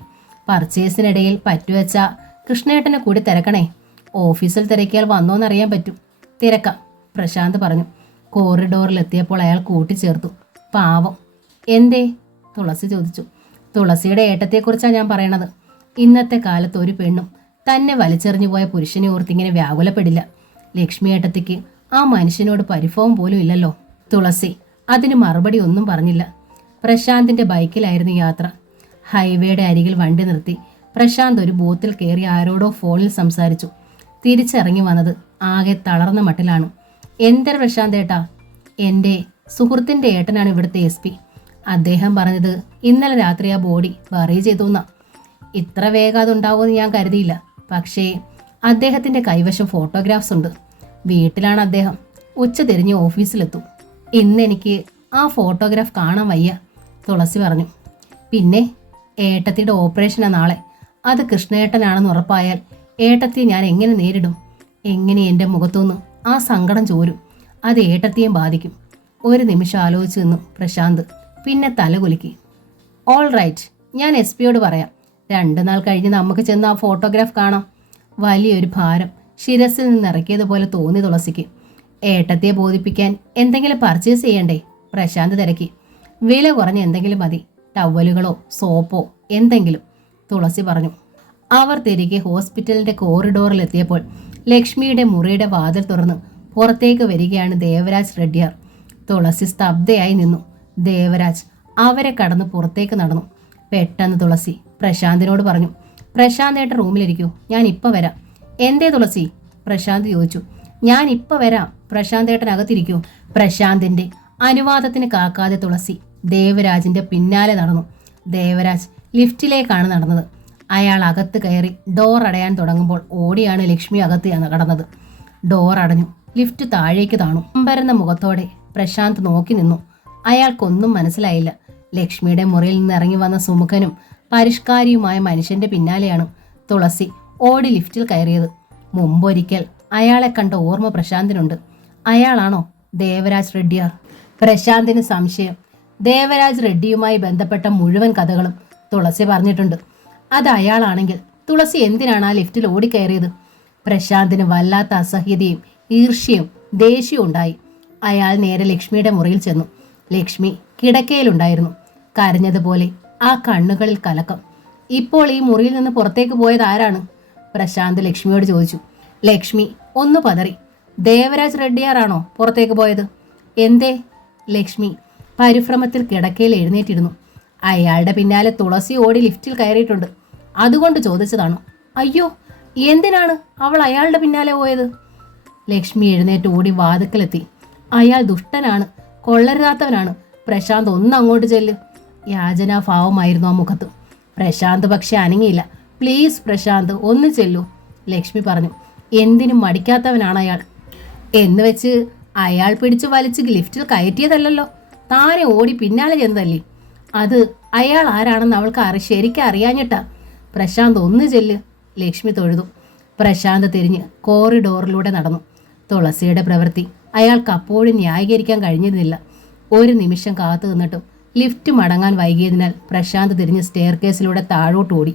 പർച്ചേസിനിടയിൽ പറ്റുവെച്ച കൃഷ്ണേട്ടനെ കൂടി തിരക്കണേ. ഓഫീസിൽ തിരക്കിയാൽ വന്നോന്നറിയാൻ പറ്റും. തിരക്കാം, പ്രശാന്ത് പറഞ്ഞു. കോറിഡോറിലെത്തിയപ്പോൾ അയാൾ കൂട്ടിച്ചേർത്തു. പാവം. എന്തേ? തുളസി ചോദിച്ചു. തുളസിയുടെ ഏട്ടത്തെക്കുറിച്ചാണ് ഞാൻ പറയണത്. ഇന്നത്തെ കാലത്ത് ഒരു പെണ്ണും തന്നെ വലിച്ചെറിഞ്ഞു പോയ പുരുഷനെ ഓർത്തിങ്ങനെ വ്യാകുലപ്പെടില്ല. ലക്ഷ്മി ഏട്ടത്തിക്ക് ആ മനുഷ്യനോട് പരിഭവം പോലും ഇല്ലല്ലോ. തുളസി അതിന് മറുപടി ഒന്നും പറഞ്ഞില്ല. പ്രശാന്തിന്റെ ബൈക്കിലായിരുന്നു യാത്ര. ഹൈവേയുടെ അരികിൽ വണ്ടി നിർത്തി പ്രശാന്ത് ഒരു ബൂത്തിൽ കയറി ആരോടോ ഫോണിൽ സംസാരിച്ചു. തിരിച്ചിറങ്ങി വന്നത് ആകെ തളർന്ന മട്ടിലാണ്. എന്തൊരു പ്രശാന്ത് ഏട്ടാ? എൻ്റെ സുഹൃത്തിൻ്റെ ഏട്ടനാണ് ഇവിടുത്തെ SP. അദ്ദേഹം പറഞ്ഞത് ഇന്നലെ രാത്രി ആ ബോഡി ബറി ചെയ്തുന്നാ. ഇത്ര വേഗം അതുണ്ടാവുമെന്ന് ഞാൻ കരുതിയില്ല. പക്ഷേ അദ്ദേഹത്തിൻ്റെ കൈവശം ഫോട്ടോഗ്രാഫ്സ് ഉണ്ട്. വീട്ടിലാണ് അദ്ദേഹം. ഉച്ച തിരിഞ്ഞ് ഓഫീസിലെത്തും. ഇന്നെനിക്ക് ആ ഫോട്ടോഗ്രാഫ് കാണാൻ വയ്യ, തുളസി പറഞ്ഞു. പിന്നെ ഏട്ടത്തിയുടെ ഓപ്പറേഷനാണ് നാളെ. അത് കൃഷ്ണേട്ടനാണെന്ന് ഉറപ്പായാൽ ഏട്ടത്തിയെ ഞാൻ എങ്ങനെ നേരിടും? എങ്ങനെ എൻ്റെ മുഖത്തുനിന്ന് ആ സങ്കടം ചോരും? അത് ഏട്ടത്തിയും ബാധിക്കും. ഒരു നിമിഷം ആലോചിച്ചു നിന്നു പ്രശാന്ത്. പിന്നെ തലകുലുക്കി. ഓൾ റൈറ്റ്, ഞാൻ SP പറയാം. 2 നാൾ കഴിഞ്ഞ് നമുക്ക് ചെന്ന് ആ ഫോട്ടോഗ്രാഫ് കാണാം. വലിയൊരു ഭാരം ശിരസിൽ നിന്ന് ഇറക്കിയതുപോലെ തോന്നി തുളസിക്ക്. ഏട്ടത്തിയെ ബോധിപ്പിക്കാൻ എന്തെങ്കിലും പർച്ചേസ് ചെയ്യണ്ടേ? പ്രശാന്ത് തിരക്കി. വില കുറഞ്ഞ എന്തെങ്കിലും മതി, ടവലുകളോ സോപ്പോ എന്തെങ്കിലും, തുളസി പറഞ്ഞു. അവർ തിരികെ ഹോസ്പിറ്റലിന്റെ കോറിഡോറിലെത്തിയപ്പോൾ ലക്ഷ്മിയുടെ മുറിയുടെ വാതിൽ തുറന്ന് പുറത്തേക്ക് വരികയാണ് ദേവരാജ് റെഡ്ഡിയാർ. തുളസി സ്തബ്ധയായി നിന്നു. ദേവരാജ് അവരെ കടന്ന് പുറത്തേക്ക് നടന്നു. പെട്ടെന്ന് തുളസി പ്രശാന്തിനോട് പറഞ്ഞു, പ്രശാന്ത് ഏട്ടൻ റൂമിലിരിക്കൂ, ഞാൻ ഇപ്പം വരാം. എന്തേ തുളസി? പ്രശാന്ത് ചോദിച്ചു. ഞാൻ ഇപ്പം വരാം, പ്രശാന്ത് ഏട്ടൻ അകത്തിരിക്കൂ. പ്രശാന്തിന്റെ അനുവാദത്തിന് കാക്കാതെ തുളസി ദേവരാജിന്റെ പിന്നാലെ നടന്നു. ദേവരാജ് ലിഫ്റ്റിലേക്കാണ് നടന്നത്. അയാൾ അകത്ത് കയറി ഡോർ അടയാൻ തുടങ്ങുമ്പോൾ ഓടിയാണ് ലക്ഷ്മി അകത്ത് കടന്നത്. ഡോർ അടഞ്ഞു. ലിഫ്റ്റ് താഴേക്ക് താണു. അമ്പരന്ന മുഖത്തോടെ പ്രശാന്ത് നോക്കി നിന്നു. അയാൾക്കൊന്നും മനസ്സിലായില്ല. ലക്ഷ്മിയുടെ മുറിയിൽ നിന്ന് ഇറങ്ങി വന്ന സുമുഖനും പരിഷ്കാരിയുമായ മനുഷ്യന്റെ പിന്നാലെയാണ് തുളസി ഓടി ലിഫ്റ്റിൽ കയറിയത്. മുമ്പൊരിക്കൽ അയാളെ കണ്ട ഓർമ്മ പ്രശാന്തിനുണ്ട്. അയാളാണോ ദേവരാജ് റെഡ്ഡിയാർ? പ്രശാന്തിന് സംശയം. ദേവരാജ് റെഡ്ഡിയുമായി ബന്ധപ്പെട്ട മുഴുവൻ കഥകളും തുളസി പറഞ്ഞിട്ടുണ്ട്. അത് അയാളാണെങ്കിൽ തുളസി എന്തിനാണ് ആ ലിഫ്റ്റിൽ ഓടിക്കയറിയത്? പ്രശാന്തിന് വല്ലാത്ത അസഹ്യതയും ഈർഷ്യയും ദേഷ്യവും ഉണ്ടായി. അയാൾ നേരെ ലക്ഷ്മിയുടെ മുറിയിൽ ചെന്നു. ലക്ഷ്മി കിടക്കയിലുണ്ടായിരുന്നു. കരഞ്ഞതുപോലെ ആ കണ്ണുകളിൽ കലക്കം. ഇപ്പോൾ ഈ മുറിയിൽ നിന്ന് പുറത്തേക്ക് പോയത് ആരാണ്? പ്രശാന്ത് ലക്ഷ്മിയോട് ചോദിച്ചു. ലക്ഷ്മി ഒന്ന് പതറി. ദേവരാജ് റെഡ്ഡിയാറാണോ പുറത്തേക്ക് പോയത്? എന്തേ? ലക്ഷ്മി പരിഭ്രമത്തിൽ കിടക്കയിൽ എഴുന്നേറ്റിരുന്നു. അയാളുടെ പിന്നാലെ തുളസി ഓടി ലിഫ്റ്റിൽ കയറിയിട്ടുണ്ട്, അതുകൊണ്ട് ചോദിച്ചതാണ്. അയ്യോ, എന്തിനാണ് അവൾ അയാളുടെ പിന്നാലെ പോയത്? ലക്ഷ്മി എഴുന്നേറ്റ് ഓടി വാതിക്കലെത്തി. അയാൾ ദുഷ്ടനാണ്, കൊള്ളരുതാത്തവനാണ്. പ്രശാന്ത് ഒന്ന് അങ്ങോട്ട് ചെല്ല്. യാചനാഭാവമായിരുന്നു ആ മുഖത്ത്. പ്രശാന്ത് പക്ഷെ അനങ്ങിയില്ല. പ്ലീസ് പ്രശാന്ത്, ഒന്ന് ചെല്ലൂ, ലക്ഷ്മി പറഞ്ഞു. എന്തിനും മടിക്കാത്തവനാണ് അയാൾ. എന്ന് വെച്ച് അയാൾ പിടിച്ചു വലിച്ച് ലിഫ്റ്റിൽ കയറ്റിയതല്ലോ, താനെ ഓടി പിന്നാലെ ചെന്നതല്ലേ. അത് അയാൾ ആരാണെന്ന് അവൾക്ക് ശരിക്കും അറിയാഞ്ഞിട്ടാ. പ്രശാന്ത് ഒന്ന് ചെല്ല്, ലക്ഷ്മി തൊഴുതു. പ്രശാന്ത് തിരിഞ്ഞ് കോറിഡോറിലൂടെ നടന്നു. തുളസിയുടെ പ്രവൃത്തി അയാൾക്ക് അപ്പോഴും ന്യായീകരിക്കാൻ കഴിഞ്ഞിരുന്നില്ല. ഒരു നിമിഷം കാത്തു നിന്നിട്ടും ലിഫ്റ്റ് മടങ്ങാൻ വൈകിയതിനാൽ പ്രശാന്ത് തിരിഞ്ഞ് സ്റ്റെയർ കേസിലൂടെ താഴോട്ട് ഓടി.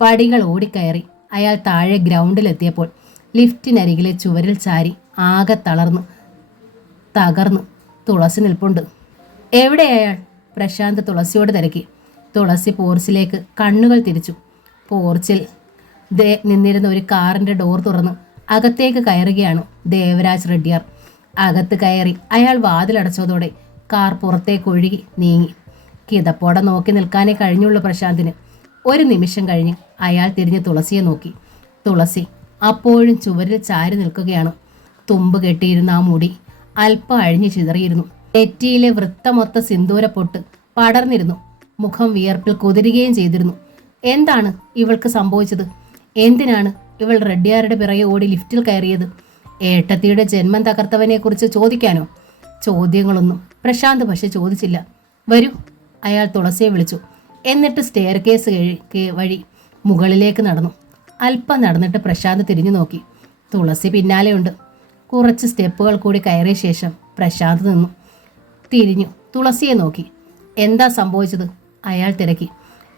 പടികൾ ഓടിക്കയറി അയാൾ താഴെ ഗ്രൗണ്ടിലെത്തിയപ്പോൾ ലിഫ്റ്റിനരികിലെ ചുവരിൽ ചാരി ആകെ തകർന്ന് തുളസി നിൽപ്പുണ്ട്. എവിടെ അയാൾ? പ്രശാന്ത് തുളസിയോട് തിരക്കി. തുളസി പോർച്ചിലേക്ക് കണ്ണുകൾ തിരിച്ചു. പോർച്ചിൽ നിന്നിരുന്ന ഒരു കാറിന്റെ ഡോർ തുറന്ന് അകത്തേക്ക് കയറുകയാണ് ദേവരാജ് റെഡ്ഡിയാർ. അകത്ത് കയറി അയാൾ വാതിലടച്ചതോടെ കാർ പുറത്തേക്ക് ഒഴുകി നീങ്ങി. കിതപ്പോടെ നോക്കി നിൽക്കാനേ കഴിഞ്ഞുള്ളൂ പ്രശാന്തിന്. ഒരു നിമിഷം കഴിഞ്ഞ് അയാൾ തിരിഞ്ഞ് തുളസിയെ നോക്കി. തുളസി അപ്പോഴും ചുവരിൽ ചാരി നിൽക്കുകയാണ്. തുമ്പ് കെട്ടിയിരുന്ന ആ മുടി അല്പം അഴിഞ്ഞു ചിതറിയിരുന്നു. നെറ്റിയിലെ വൃത്തമൊത്ത സിന്ദൂരപ്പൊട്ട് പടർന്നിരുന്നു. മുഖം വിയർപ്പിൽ കുതിരുകയും ചെയ്തിരുന്നു. എന്താണ് ഇവൾക്ക് സംഭവിച്ചത്? എന്തിനാണ് ഇവൾ റെഡ്ഡിയാരുടെ പിറകെ ഓടി ലിഫ്റ്റിൽ കയറിയത്? ഏട്ടത്തിയുടെ ജന്മം തകർത്തവനെ കുറിച്ച് ചോദിക്കാനോ? ചോദ്യങ്ങളൊന്നും പ്രശാന്ത് പക്ഷെ ചോദിച്ചില്ല. വരൂ, അയാൾ തുളസിയെ വിളിച്ചു. എന്നിട്ട് സ്റ്റെയർ കേസ് വഴി മുകളിലേക്ക് നടന്നു. അല്പം നടന്നിട്ട് പ്രശാന്ത് തിരിഞ്ഞു നോക്കി. തുളസി പിന്നാലെയുണ്ട്. കുറച്ച് സ്റ്റെപ്പുകൾ കൂടി കയറിയ ശേഷം പ്രശാന്ത് നിന്നു. തിരിഞ്ഞു തുളസിയെ നോക്കി. എന്താ സംഭവിച്ചത്? അയാൾ തിരക്കി.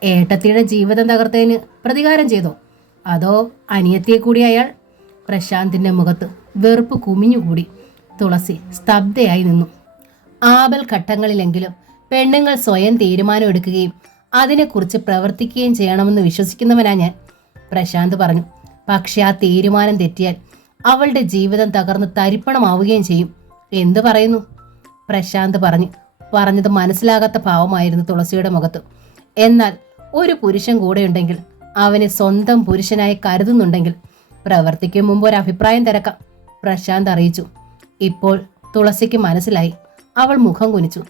ഏട്ടത്തിയുടെ ജീവിതം തകർത്തതിന് പ്രതികാരം ചെയ്തോ? അതോ അനിയത്തിയെ കൂടി അയാൾ? പ്രശാന്തിന്റെ മുഖത്ത് വെറുപ്പ് കുമിഞ്ഞുകൂടി. തുളസി സ്തബ്ധയായി നിന്നു. ആപൽ ഘട്ടങ്ങളിലെങ്കിലും പെണ്ണുങ്ങൾ സ്വയം തീരുമാനം എടുക്കുകയും അതിനെക്കുറിച്ച് പ്രവർത്തിക്കുകയും ചെയ്യണമെന്ന് വിശ്വസിക്കുന്നവനാ ഞാൻ, പ്രശാന്ത് പറഞ്ഞു. പക്ഷെ ആ തീരുമാനം തെറ്റിയാൽ അവളുടെ ജീവിതം തകർന്ന് തരിപ്പണമാവുകയും ചെയ്യും. എന്തു പറയുന്നു? പ്രശാന്ത് പറഞ്ഞത് മനസ്സിലാകാത്ത ഭാവമായിരുന്നു തുളസിയുടെ മുഖത്ത്. എന്നാൽ ഒരു പുരുഷൻ കൂടെയുണ്ടെങ്കിൽ, അവനെ സ്വന്തം പുരുഷനായി കരുതുന്നുണ്ടെങ്കിൽ പ്രവർത്തിക്കും മുമ്പ് ഒരു അഭിപ്രായം തിരക്കാം, പ്രശാന്ത് അറിയിച്ചു. ഇപ്പോൾ തുളസിക്ക് മനസ്സിലായി. അവൾ മുഖം കുനിച്ചു.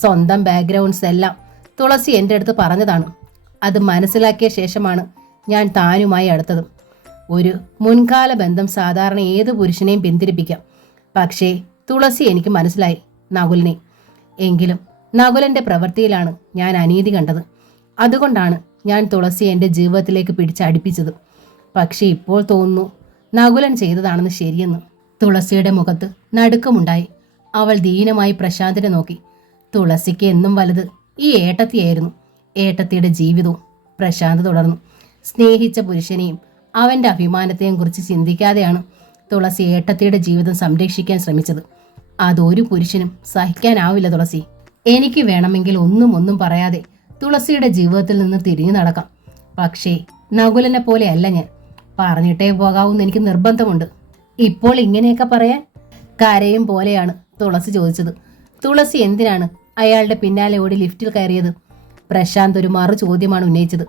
സ്വന്തം ബാക്ക്ഗ്രൗണ്ട്സ് എല്ലാം തുളസി എൻ്റെ അടുത്ത് പറഞ്ഞതാണ്. അത് മനസ്സിലാക്കിയ ശേഷമാണ് ഞാൻ താനുമായി അടുത്തതും. ഒരു മുൻകാല ബന്ധം സാധാരണ ഏത് പുരുഷനെയും പിന്തിരിപ്പിക്കാം. പക്ഷേ തുളസി എനിക്ക് മനസ്സിലായി, നകുലിനെ. എങ്കിലും നകുലന്റെ പ്രവൃത്തിയിലാണ് ഞാൻ അനീതി കണ്ടത്. അതുകൊണ്ടാണ് ഞാൻ തുളസി എൻ്റെ ജീവിതത്തിലേക്ക് പിടിച്ചടിപ്പിച്ചത്. പക്ഷേ ഇപ്പോൾ തോന്നുന്നു നകുലൻ ചെയ്തതാണെന്ന് ശരിയെന്ന്. തുളസിയുടെ മുഖത്ത് നടുക്കമുണ്ടായി. അവൾ ദീനമായി പ്രശാന്തിനെ നോക്കി. തുളസിക്ക് എന്നും വലുത് ഈ ഏട്ടത്തിയായിരുന്നു, ഏട്ടത്തിയുടെ ജീവിതവും. പ്രശാന്ത് തുടർന്നു. സ്നേഹിച്ച പുരുഷനെയും അവൻ്റെ അഭിമാനത്തെയും കുറിച്ച് ചിന്തിക്കാതെയാണ് തുളസി ഏട്ടത്തിയുടെ ജീവിതം സംരക്ഷിക്കാൻ ശ്രമിച്ചത്. അതൊരു പുരുഷനും സഹിക്കാനാവില്ല തുളസി. എനിക്ക് വേണമെങ്കിൽ ഒന്നും പറയാതെ തുളസിയുടെ ജീവിതത്തിൽ നിന്ന് തിരിഞ്ഞു നടക്കാം. പക്ഷേ നകുലനെ പോലെയല്ല ഞാൻ. പറഞ്ഞിട്ടേ പോകാവൂന്ന് എനിക്ക് നിർബന്ധമുണ്ട്. ഇപ്പോൾ ഇങ്ങനെയൊക്കെ പറയാൻ? കരയും പോലെയാണ് തുളസി ചോദിച്ചത്. തുളസി എന്തിനാണ് അയാളുടെ പിന്നാലെ ഓടി ലിഫ്റ്റിൽ കയറിയത്? പ്രശാന്ത് ഒരു മറു ചോദ്യമാണ് ഉന്നയിച്ചത്.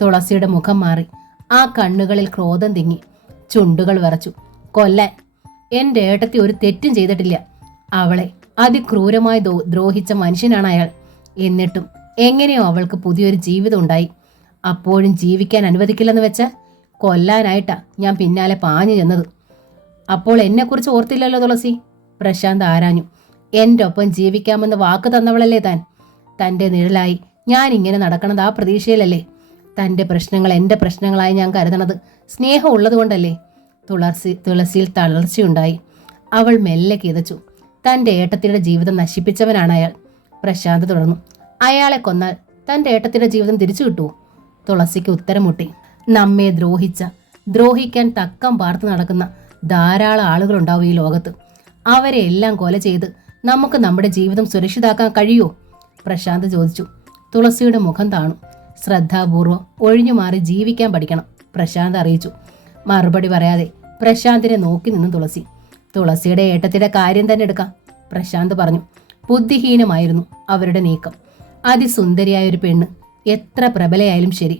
തുളസിയുടെ മുഖം മാറി. ആ കണ്ണുകളിൽ ക്രോധം തിങ്ങി. ചുണ്ടുകൾ വിറച്ചു. കൊല്ലാൻ. എൻ്റെ ഏട്ടത്തി ഒരു തെറ്റും ചെയ്തിട്ടില്ല. അവളെ അതിക്രൂരമായി ദ്രോഹിച്ച മനുഷ്യനാണ് അയാൾ. എന്നിട്ടും എങ്ങനെയോ അവൾക്ക് പുതിയൊരു ജീവിതം ഉണ്ടായി. അപ്പോഴും ജീവിക്കാൻ അനുവദിക്കില്ലെന്ന് വെച്ചാൽ കൊല്ലാനായിട്ടാ ഞാൻ പിന്നാലെ പാഞ്ഞു ചെന്നത്. അപ്പോൾ എന്നെക്കുറിച്ച് ഓർത്തില്ലല്ലോ തുളസി? പ്രശാന്ത് ആരാഞ്ഞു. എൻ്റെ ഒപ്പം ജീവിക്കാമെന്ന് വാക്ക് തന്നവളല്ലേ താൻ? തൻ്റെ നിഴലായി ഞാൻ ഇങ്ങനെ നടക്കണത് ആ പ്രതീക്ഷയിലല്ലേ? തൻ്റെ പ്രശ്നങ്ങൾ എൻ്റെ പ്രശ്നങ്ങളായി ഞാൻ കരുതണത് സ്നേഹം ഉള്ളതുകൊണ്ടല്ലേ? തുളസിയിൽ തളർച്ചയുണ്ടായി. അവൾ മെല്ലെ കിതച്ചു. തൻ്റെ ഏട്ടത്തിയുടെ ജീവിതം നശിപ്പിച്ചവനാണ് അയാൾ. പ്രശാന്ത് തുടർന്നു. അയാളെ കൊന്നാൽ തൻ്റെ ഏട്ടത്തിയുടെ ജീവിതം തിരിച്ചു കിട്ടുമോ? തുളസിക്ക് ഉത്തരം മുട്ടി. നമ്മെ ദ്രോഹിക്കാൻ തക്കം പാർത്ത് നടക്കുന്ന ധാരാളം ആളുകളുണ്ടാവും ഈ ലോകത്ത്. അവരെ എല്ലാം കൊല ചെയ്ത് നമുക്ക് നമ്മുടെ ജീവിതം സുരക്ഷിതാക്കാൻ കഴിയുമോ? പ്രശാന്ത് ചോദിച്ചു. തുളസിയുടെ മുഖം താണു. ശ്രദ്ധാപൂർവം ഒഴിഞ്ഞു മാറി ജീവിക്കാൻ പഠിക്കണം, പ്രശാന്ത് അറിയിച്ചു. മറുപടി പറയാതെ പ്രശാന്തിനെ നോക്കി നിന്നു തുളസി. തുളസിയുടെ ഏട്ടത്തിയുടെ കാര്യം തന്നെ എടുക്കാം, പ്രശാന്ത് പറഞ്ഞു. ബുദ്ധിഹീനമായിരുന്നു അവരുടെ നീക്കം. അതിസുന്ദരിയായ ഒരു പെണ്ണ് എത്ര പ്രബലയായാലും ശരി,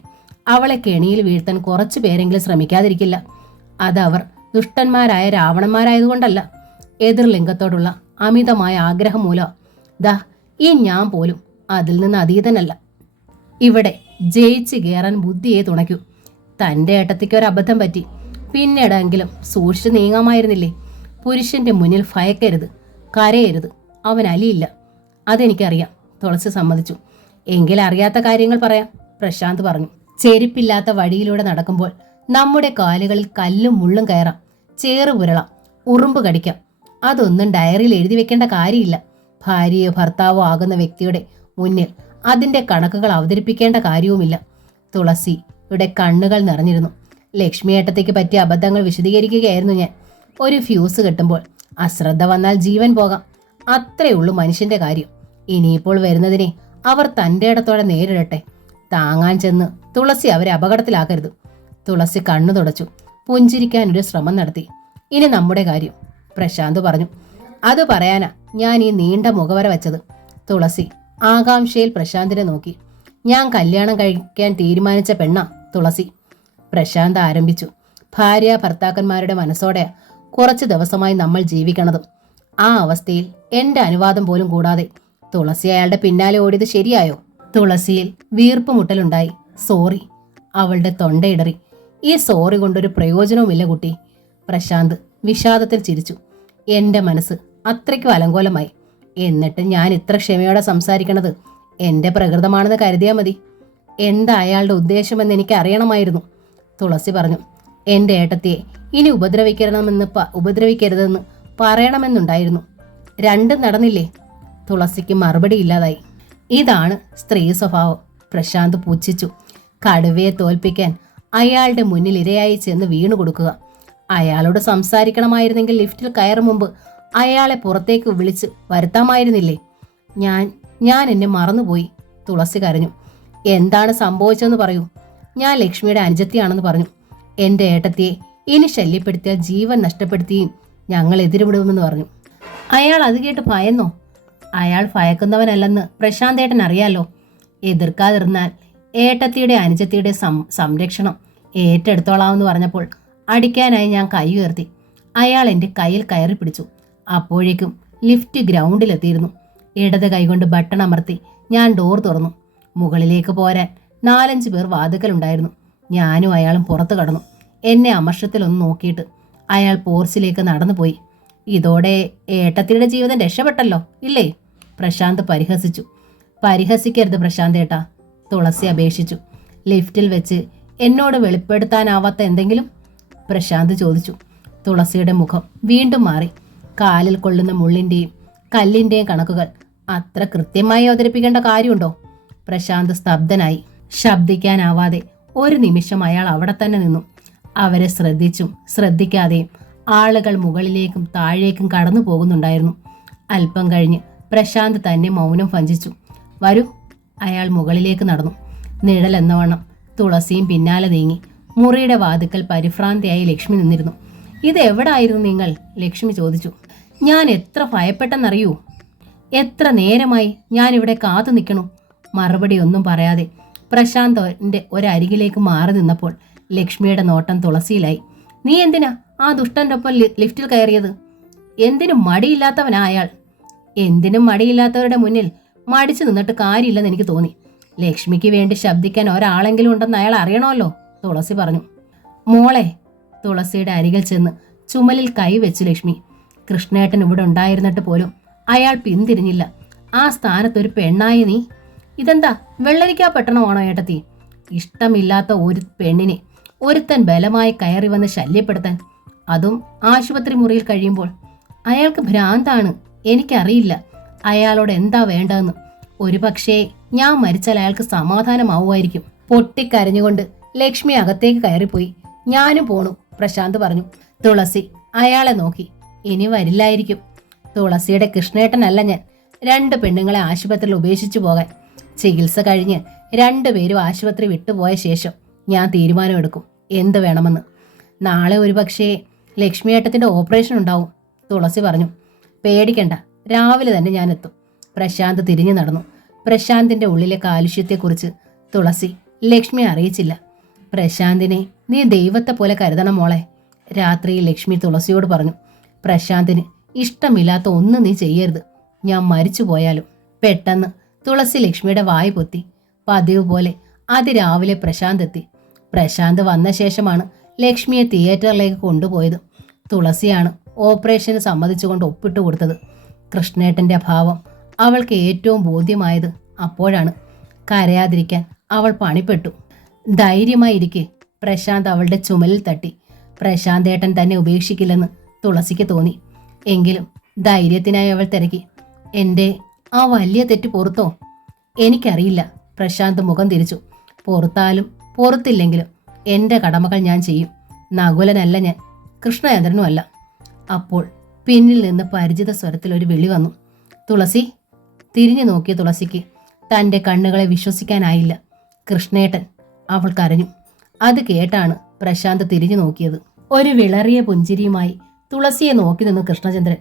അവളെ കെണിയിൽ വീഴ്ത്താൻ കുറച്ചു പേരെങ്കിലും ശ്രമിക്കാതിരിക്കില്ല. അതവർ ദുഷ്ടന്മാരായ രാവണന്മാരായതുകൊണ്ടല്ല, എതിർലിംഗത്തോടുള്ള അമിതമായ ആഗ്രഹം മൂലം. ദാ ഈ ഞാൻ പോലും അതിൽ നിന്ന് അതീതനല്ല. ഇവിടെ ജയിച്ച് കയറാൻ ബുദ്ധിയെ തുണയ്ക്കൂ. തൻ്റെ ഏട്ടത്തിക്ക് ഒരു അബദ്ധം പറ്റി, പിന്നീടെങ്കിലും സൂക്ഷിച്ച് നീങ്ങാമായിരുന്നില്ലേ? പുരുഷന്റെ മുന്നിൽ ഭയക്കരുത്, കരയരുത്. അവൻ അലിയില്ല. അതെനിക്കറിയാം, തുളസി സമ്മതിച്ചു. എങ്കിൽ അറിയാത്ത കാര്യങ്ങൾ പറയാം, പ്രശാന്ത് പറഞ്ഞു. ചെരുപ്പില്ലാത്ത വഴിയിലൂടെ നടക്കുമ്പോൾ നമ്മുടെ കാലുകളിൽ കല്ലും മുള്ളും കയറാം, ചേറ് പുരളാം, ഉറുമ്പ് കടിക്കാം. അതൊന്നും ഡയറിയിൽ എഴുതി വെക്കേണ്ട കാര്യമില്ല. ഭാര്യയോ ഭർത്താവോ ആകുന്ന വ്യക്തിയുടെ മുന്നിൽ അതിൻ്റെ കണക്കുകൾ അവതരിപ്പിക്കേണ്ട കാര്യവുമില്ല. തുളസിയുടെ കണ്ണുകൾ നിറഞ്ഞിരുന്നു. ലക്ഷ്മിയേട്ടത്തേക്ക് പറ്റിയ അബദ്ധങ്ങൾ വിശദീകരിക്കുകയായിരുന്നു ഞാൻ. ഒരു ഫ്യൂസ് കെട്ടുമ്പോൾ അശ്രദ്ധ വന്നാൽ ജീവൻ പോകാം, അത്രേ ഉള്ളൂ മനുഷ്യന്റെ കാര്യം. ഇനിയിപ്പോൾ വരുന്നതിനെ അവർ തൻ്റെ ഇടത്തോടെ നേരിടട്ടെ. താങ്ങാൻ ചെന്ന് തുളസി അവരെ അപകടത്തിലാക്കരുത്. തുളസി കണ്ണു തുടച്ചു. പുഞ്ചിരിക്കാനൊരു ശ്രമം നടത്തി. ഇനി നമ്മുടെ കാര്യം, പ്രശാന്ത് പറഞ്ഞു. അത് പറയാനാ ഞാൻ ഈ നീണ്ട മുഖവര വെച്ചത്. തുളസി ആകാംക്ഷയിൽ പ്രശാന്തിനെ നോക്കി. ഞാൻ കല്യാണം കഴിക്കാൻ തീരുമാനിച്ച പെണ്ണാ തുളസി, പ്രശാന്ത് ആരംഭിച്ചു. ഭാര്യ ഭർത്താക്കന്മാരുടെ മനസ്സോടെ കുറച്ചു ദിവസമായി നമ്മൾ ജീവിക്കണതും. ആ അവസ്ഥയിൽ എൻ്റെ അനുവാദം പോലും കൂടാതെ തുളസി അയാളുടെ പിന്നാലെ ഓടിയത് ശരിയായോ? തുളസിയിൽ വീർപ്പ് മുട്ടലുണ്ടായി. സോറി. അവളുടെ തൊണ്ടയിടറി. ഈ സോറി കൊണ്ടൊരു പ്രയോജനവുമില്ല കുട്ടി. പ്രശാന്ത് വിഷാദത്തിൽ ചിരിച്ചു. എൻ്റെ മനസ്സ് അത്രയ്ക്കും അലങ്കോലമായി. എന്നിട്ട് ഞാൻ ഇത്ര ക്ഷമയോടെ സംസാരിക്കണത് എൻ്റെ പ്രകൃതമാണെന്ന് കരുതിയാൽ മതി. എന്താ അയാളുടെ ഉദ്ദേശമെന്ന് എനിക്ക് അറിയണമായിരുന്നു, തുളസി പറഞ്ഞു. എൻ്റെ ഏട്ടത്തിയെ ഇനി ഉപദ്രവിക്കരുതെന്ന് പറയണമെന്നുണ്ടായിരുന്നു. രണ്ടും നടന്നില്ലേ? തുളസിക്ക് മറുപടി ഇല്ലാതായി. ഇതാണ് സ്ത്രീ സ്വഭാവം, പ്രശാന്ത് പുച്ഛിച്ചു. കടുവയെ തോൽപ്പിക്കാൻ അയാളുടെ മുന്നിൽ ഇരയായി ചെന്ന് വീണു കൊടുക്കുക. അയാളോട് സംസാരിക്കണമായിരുന്നെങ്കിൽ ലിഫ്റ്റിൽ കയറും മുമ്പ് അയാളെ പുറത്തേക്ക് വിളിച്ച് വരുത്താമായിരുന്നില്ലേ? ഞാൻ എന്നെ മറന്നുപോയി, തുളസി കരഞ്ഞു. എന്താണ് സംഭവിച്ചതെന്ന് പറയൂ. ഞാൻ ലക്ഷ്മിയുടെ അനുജത്തിയാണെന്ന് പറഞ്ഞു. എൻ്റെ ഏട്ടത്തിയെ ഇനി ശല്യപ്പെടുത്തിയാൽ ജീവൻ നഷ്ടപ്പെടുത്തിയും ഞങ്ങൾ എതിരുവിടുമെന്ന് പറഞ്ഞു. അയാൾ അത് കേട്ട് ഭയന്നോ? അയാൾ ഭയക്കുന്നവനല്ലെന്ന് പ്രശാന്തേട്ടൻ അറിയാലോ. എതിർക്കാതിരുന്നാൽ ഏട്ടത്തിയുടെ അനുജത്തിയുടെ സംരക്ഷണം ഏറ്റെടുത്തോളാമെന്ന് പറഞ്ഞപ്പോൾ അടിക്കാനായി ഞാൻ കൈ ഉയർത്തി. അയാൾ എൻ്റെ കയ്യിൽ കയറി പിടിച്ചു. അപ്പോഴേക്കും ലിഫ്റ്റ് ഗ്രൗണ്ടിലെത്തിയിരുന്നു. ഇടത് കൈകൊണ്ട് ബട്ടൺ അമർത്തി ഞാൻ ഡോർ തുറന്നു. മുകളിലേക്ക് പോരാൻ 4-5 പേർ വാതിക്കലുണ്ടായിരുന്നു. ഞാനും അയാളും പുറത്തു കടന്നു. എന്നെ അമർഷത്തിലൊന്ന് നോക്കിയിട്ട് അയാൾ പോർച്ചിലേക്ക് നടന്നുപോയി. ഇതോടെ ഏട്ടത്തിയുടെ ജീവിതം രക്ഷപ്പെട്ടല്ലോ ഇല്ലേ? പ്രശാന്ത് പരിഹസിച്ചു. പരിഹസിക്കരുത് പ്രശാന്തേട്ടാ, തുളസി അപേക്ഷിച്ചു. ലിഫ്റ്റിൽ വെച്ച് എന്നോട് വെളിപ്പെടുത്താനാവാത്ത എന്തെങ്കിലും? പ്രശാന്ത് ചോദിച്ചു. തുളസിയുടെ മുഖം വീണ്ടും മാറി. കാലിൽ കൊള്ളുന്ന മുള്ളിൻ്റെയും കല്ലിൻ്റെയും കണക്കുകൾ അത്ര കൃത്യമായി അവതരിപ്പിക്കേണ്ട കാര്യമുണ്ടോ? പ്രശാന്ത് സ്തബ്ധനായി. ശബ്ദിക്കാനാവാതെ ഒരു നിമിഷം അയാൾ അവിടെ തന്നെ നിന്നു. അവരെ ശ്രദ്ധിച്ചും ശ്രദ്ധിക്കാതെയും ആളുകൾ മുകളിലേക്കും താഴേക്കും കടന്നു പോകുന്നുണ്ടായിരുന്നു. അല്പം കഴിഞ്ഞ് പ്രശാന്ത് തന്നെ മൗനം ഭഞ്ജിച്ചു. വരൂ. അയാൾ മുകളിലേക്ക് നടന്നു. നിഴൽ എന്നവണ്ണം തുളസിയും പിന്നാലെ നീങ്ങി. മുറിയുടെ വാതിക്കൽ പരിഭ്രാന്തിയായി ലക്ഷ്മി നിന്നിരുന്നു. ഇത് എവിടായിരുന്നു നിങ്ങൾ? ലക്ഷ്മി ചോദിച്ചു. ഞാൻ എത്ര ഭയപ്പെട്ടെന്നറിയൂ. എത്ര നേരമായി ഞാനിവിടെ കാത്തു നിൽക്കണു. മറുപടി ഒന്നും പറയാതെ പ്രശാന്തിന്റെ ഒരരികിലേക്ക് മാറി നിന്നപ്പോൾ ലക്ഷ്മിയുടെ നോട്ടം തുളസിയിലായി. നീ എന്തിനാ ആ ദുഷ്ടന്റെ ഒപ്പം ലിഫ്റ്റിൽ കയറിയത്? എന്തിനും മടിയില്ലാത്തവനാ അയാൾ. എന്തിനും മടിയില്ലാത്തവരുടെ മുന്നിൽ മടിച്ചു നിന്നിട്ട് കാര്യമില്ലെന്ന് എനിക്ക് തോന്നി. ലക്ഷ്മിക്ക് വേണ്ടി ശബ്ദിക്കാൻ ഒരാളെങ്കിലും ഉണ്ടെന്ന് അയാൾ അറിയണമല്ലോ, തുളസി പറഞ്ഞു. മോളെ. തുളസിയുടെ അരികിൽ ചെന്ന് ചുമലിൽ കൈവച്ചു ലക്ഷ്മി. കൃഷ്ണേട്ടൻ ഇവിടെ ഉണ്ടായിരുന്നിട്ട് പോലും അയാൾ പിന്തിരിഞ്ഞില്ല. ആ സ്ഥാനത്തൊരു പെണ്ണായി നീ. ഇതെന്താ വെള്ളരിക്കാ പട്ടണമാണോ ഏട്ടത്തി? ഇഷ്ടമില്ലാത്ത ഒരു പെണ്ണിനെ ഒരുത്തൻ ബലമായി കയറി വന്ന് ശല്യപ്പെടുത്താൻ, അതും ആശുപത്രി മുറിയിൽ കഴിയുമ്പോൾ. അയാൾക്ക് ഭ്രാന്താണ്. എനിക്കറിയില്ല അയാളോട് എന്താ വേണ്ടതെന്ന്. ഒരു പക്ഷേ ഞാൻ മരിച്ചാൽ അയാൾക്ക് സമാധാനമാവുമായിരിക്കും. പൊട്ടിക്കരഞ്ഞുകൊണ്ട് ലക്ഷ്മി അകത്തേക്ക് കയറിപ്പോയി. ഞാനും പോണു, പ്രശാന്ത് പറഞ്ഞു. തുളസി അയാളെ നോക്കി. ഇനി വരില്ലായിരിക്കും. തുളസിയുടെ കൃഷ്ണേട്ടനല്ല ഞാൻ. 2 പെണ്ണുങ്ങളെ ആശുപത്രിയിൽ ഉപേക്ഷിച്ചു പോകാൻ. ചികിത്സ കഴിഞ്ഞ് 2 പേരും ആശുപത്രി വിട്ടുപോയ ശേഷം ഞാൻ തീരുമാനമെടുക്കും എന്ത് വേണമെന്ന്. നാളെ ഒരുപക്ഷേ ലക്ഷ്മിയേട്ടത്തിന്റെ ഓപ്പറേഷൻ ഉണ്ടാവും, തുളസി പറഞ്ഞു. പേടിക്കണ്ട, രാവിലെ തന്നെ ഞാൻ എത്തും. പ്രശാന്ത് തിരിഞ്ഞു നടന്നു. പ്രശാന്തിന്റെ ഉള്ളിലെ കാലുഷ്യത്തെക്കുറിച്ച് തുളസി ലക്ഷ്മിയെ അറിയിച്ചില്ല. പ്രശാന്തിനെ നീ ദൈവത്തെ പോലെ കരുതണം മോളെ, രാത്രിയിൽ ലക്ഷ്മി തുളസിയോട് പറഞ്ഞു. പ്രശാന്തിന് ഇഷ്ടമില്ലാത്ത ഒന്നും നീ ചെയ്യരുത്, ഞാൻ മരിച്ചു പോയാലും. പെട്ടെന്ന് തുളസി ലക്ഷ്മിയുടെ വായ് പൊത്തി. പതിവ് പോലെ അതിരാവിലെ പ്രശാന്ത് എത്തി. പ്രശാന്ത് വന്ന ശേഷമാണ് ലക്ഷ്മിയെ തിയേറ്ററിലേക്ക് കൊണ്ടുപോയത്. തുളസിയാണ് ഓപ്പറേഷന് സമ്മതിച്ചുകൊണ്ട് ഒപ്പിട്ട് കൊടുത്തത്. കൃഷ്ണേട്ടന്റെ അഭാവം അവൾക്ക് ഏറ്റവും ബോധ്യമായത് അപ്പോഴാണ്. കരയാതിരിക്കാൻ അവൾ പണിപ്പെട്ടു. ധൈര്യമായിരിക്കെ പ്രശാന്ത് അവളുടെ ചുമലിൽ തട്ടി. പ്രശാന്തേട്ടൻ തന്നെ ഉപേക്ഷിക്കില്ലെന്ന് തുളസിക്ക് തോന്നി. എങ്കിലും ധൈര്യത്തിനായി അവൾ തിരക്കി. എൻ്റെ ആ വലിയ തെറ്റ് പൊറുത്തോ? എനിക്കറിയില്ല. പ്രശാന്ത് മുഖം തിരിച്ചു. പൊറുത്താലും പൊറുത്തില്ലെങ്കിലും എൻ്റെ കടമകൾ ഞാൻ ചെയ്യും. നകുലനല്ല ഞാൻ, കൃഷ്ണചന്ദ്രനുമല്ല. അപ്പോൾ പിന്നിൽ നിന്ന് പരിചിത സ്വരത്തിൽ ഒരു വിളി വന്നു. തുളസി. തിരിഞ്ഞു നോക്കിയ തുളസിക്ക് തൻ്റെ കണ്ണുകളെ വിശ്വസിക്കാനായില്ല. കൃഷ്ണേട്ടൻ. അവൾ കരഞ്ഞു. അത് കേട്ടാണ് പ്രശാന്ത് തിരിഞ്ഞു നോക്കിയത്. ഒരു വിളറിയ പുഞ്ചിരിയുമായി തുളസിയെ നോക്കി നിന്നു കൃഷ്ണചന്ദ്രൻ.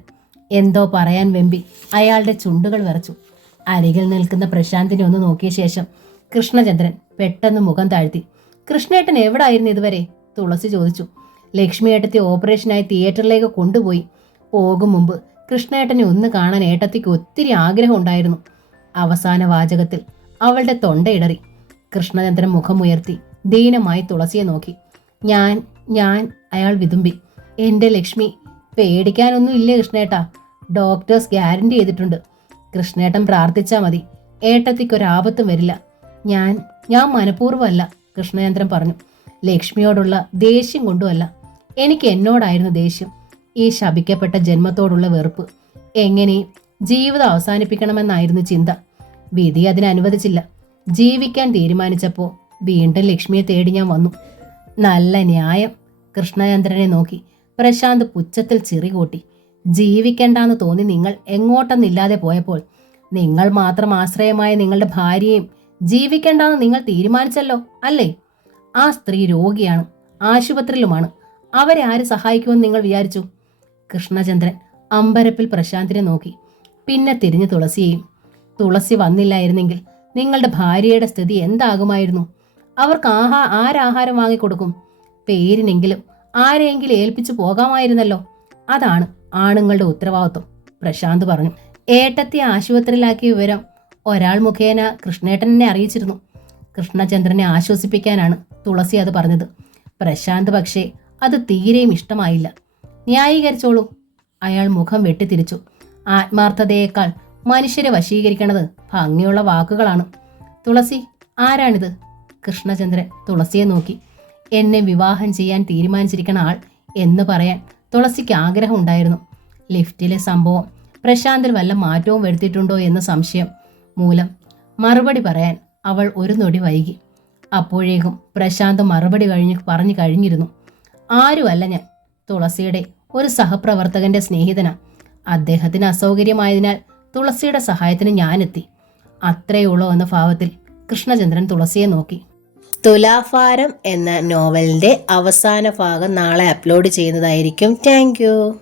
എന്തോ പറയാൻ വെമ്പി അയാളുടെ ചുണ്ടുകൾ വിറച്ചു. അരികിൽ നിൽക്കുന്ന പ്രശാന്തിനെ ഒന്ന് നോക്കിയ ശേഷം കൃഷ്ണചന്ദ്രൻ പെട്ടെന്ന് മുഖം താഴ്ത്തി. കൃഷ്ണേട്ടൻ എവിടായിരുന്നു ഇതുവരെ? തുളസി ചോദിച്ചു. ലക്ഷ്മി ഏട്ടത്തി ഓപ്പറേഷനായി തിയേറ്ററിലേക്ക് കൊണ്ടുപോയി. പോകും മുമ്പ് കൃഷ്ണേട്ടനെ ഒന്ന് കാണാൻ ഏട്ടത്തിക്ക് ഒത്തിരി ആഗ്രഹം ഉണ്ടായിരുന്നു. അവസാന വാചകത്തിൽ അവളുടെ തൊണ്ടയിടറി. കൃഷ്ണചന്ദ്രൻ മുഖമുയർത്തി ദീനമായി തുളസിയെ നോക്കി. ഞാൻ അയാൾ വിതുമ്പി. എൻ്റെ ലക്ഷ്മി, പേടിക്കാനൊന്നും ഇല്ലേ കൃഷ്ണേട്ടാ? ഡോക്ടേഴ്സ് ഗ്യാരണ്ടി ചെയ്തിട്ടുണ്ട്. കൃഷ്ണേട്ടൻ പ്രാർത്ഥിച്ചാൽ മതി, ഏട്ടത്തിക്കൊരാപത്തും വരില്ല. ഞാൻ മനഃപൂർവ്വമല്ല, കൃഷ്ണചന്ദ്രൻ പറഞ്ഞു. ലക്ഷ്മിയോടുള്ള ദേഷ്യം കൊണ്ടുമല്ല. എനിക്ക് എന്നോടായിരുന്നു ദേഷ്യം. ഈ ശപിക്കപ്പെട്ട ജന്മത്തോടുള്ള വെറുപ്പ്. എങ്ങനെയും ജീവിതം അവസാനിപ്പിക്കണമെന്നായിരുന്നു ചിന്ത. വിധി അതിനനുവദിച്ചില്ല. ജീവിക്കാൻ തീരുമാനിച്ചപ്പോൾ വീണ്ടും ലക്ഷ്മിയെ തേടി ഞാൻ വന്നു. നല്ല ന്യായം. കൃഷ്ണചന്ദ്രനെ നോക്കി പ്രശാന്ത് പുച്ഛത്തിൽ ചിറി കൂട്ടി. ജീവിക്കണ്ടെന്ന് തോന്നി നിങ്ങൾ എങ്ങോട്ടെന്നില്ലാതെ പോയപ്പോൾ നിങ്ങൾ മാത്രം ആശ്രയമായ നിങ്ങളുടെ ഭാര്യയും ജീവിക്കണ്ടെന്ന് നിങ്ങൾ തീരുമാനിച്ചല്ലോ അല്ലേ? ആ സ്ത്രീ രോഗിയാണ്, ആശുപത്രിയിലുമാണ്. അവരെ ആര് സഹായിക്കുമെന്ന് നിങ്ങൾ വിചാരിച്ചു? കൃഷ്ണചന്ദ്രൻ അമ്പരപ്പിൽ പ്രശാന്തിനെ നോക്കി. പിന്നെ തിരിഞ്ഞു തുളസിയെയും. തുളസി വന്നില്ലായിരുന്നെങ്കിൽ നിങ്ങളുടെ ഭാര്യയുടെ സ്ഥിതി എന്താകുമായിരുന്നു? അവർക്ക് ആരാഹാരം വാങ്ങിക്കൊടുക്കും? പേരിനെങ്കിലും ആരെയെങ്കിലും ഏൽപ്പിച്ചു പോകാമായിരുന്നല്ലോ. അതാണ് ആണുങ്ങളുടെ ഉത്തരവാദിത്വം, പ്രശാന്ത് പറഞ്ഞു. ഏട്ടത്തെ ആശുപത്രിയിലാക്കിയ വിവരം ഒരാൾ മുഖേന കൃഷ്ണേട്ടനെ അറിയിച്ചിരുന്നു. കൃഷ്ണചന്ദ്രനെ ആശ്വസിപ്പിക്കാനാണ് തുളസി അത് പറഞ്ഞത്. പ്രശാന്ത് പക്ഷേ അത് തീരെയും ഇഷ്ടമായില്ല. ന്യായീകരിച്ചോളൂ. അയാൾ മുഖം വെട്ടിത്തിരിച്ചു. ആത്മാർത്ഥതയേക്കാൾ മനുഷ്യരെ വശീകരിക്കണത് ഭംഗിയുള്ള വാക്കുകളാണ്. തുളസി, ആരാണിത്? കൃഷ്ണചന്ദ്രൻ തുളസിയെ നോക്കി. എന്നെ വിവാഹം ചെയ്യാൻ തീരുമാനിച്ചിരിക്കണ ആൾ എന്ന് പറയാൻ തുളസിക്ക് ആഗ്രഹം ഉണ്ടായിരുന്നു. ലിഫ്റ്റിലെ സംഭവം പ്രശാന്തിൽ വല്ല മാറ്റവും വരുത്തിയിട്ടുണ്ടോ എന്ന സംശയം മൂലം മറുപടി പറയാൻ അവൾ ഒരു നൊടി വൈകി. അപ്പോഴേക്കും പ്രശാന്ത് മറുപടി പറഞ്ഞു കഴിഞ്ഞിരുന്നു. ആരുമല്ല ഞാൻ, തുളസിയുടെ ഒരു സഹപ്രവർത്തകന്റെ സ്നേഹിതനാ. അദ്ദേഹത്തിന് അസൗകര്യമായതിനാൽ തുളസിയുടെ സഹായത്തിന് ഞാനെത്തി. അത്രയേ ഉള്ളൂ എന്ന ഭാവത്തിൽ കൃഷ്ണചന്ദ്രൻ തുളസിയെ നോക്കി. തുലാഭാരം എന്ന നോവലിന്റെ അവസാന ഭാഗം നാളെ അപ്ലോഡ് ചെയ്യുന്നതായിരിക്കും. താങ്ക്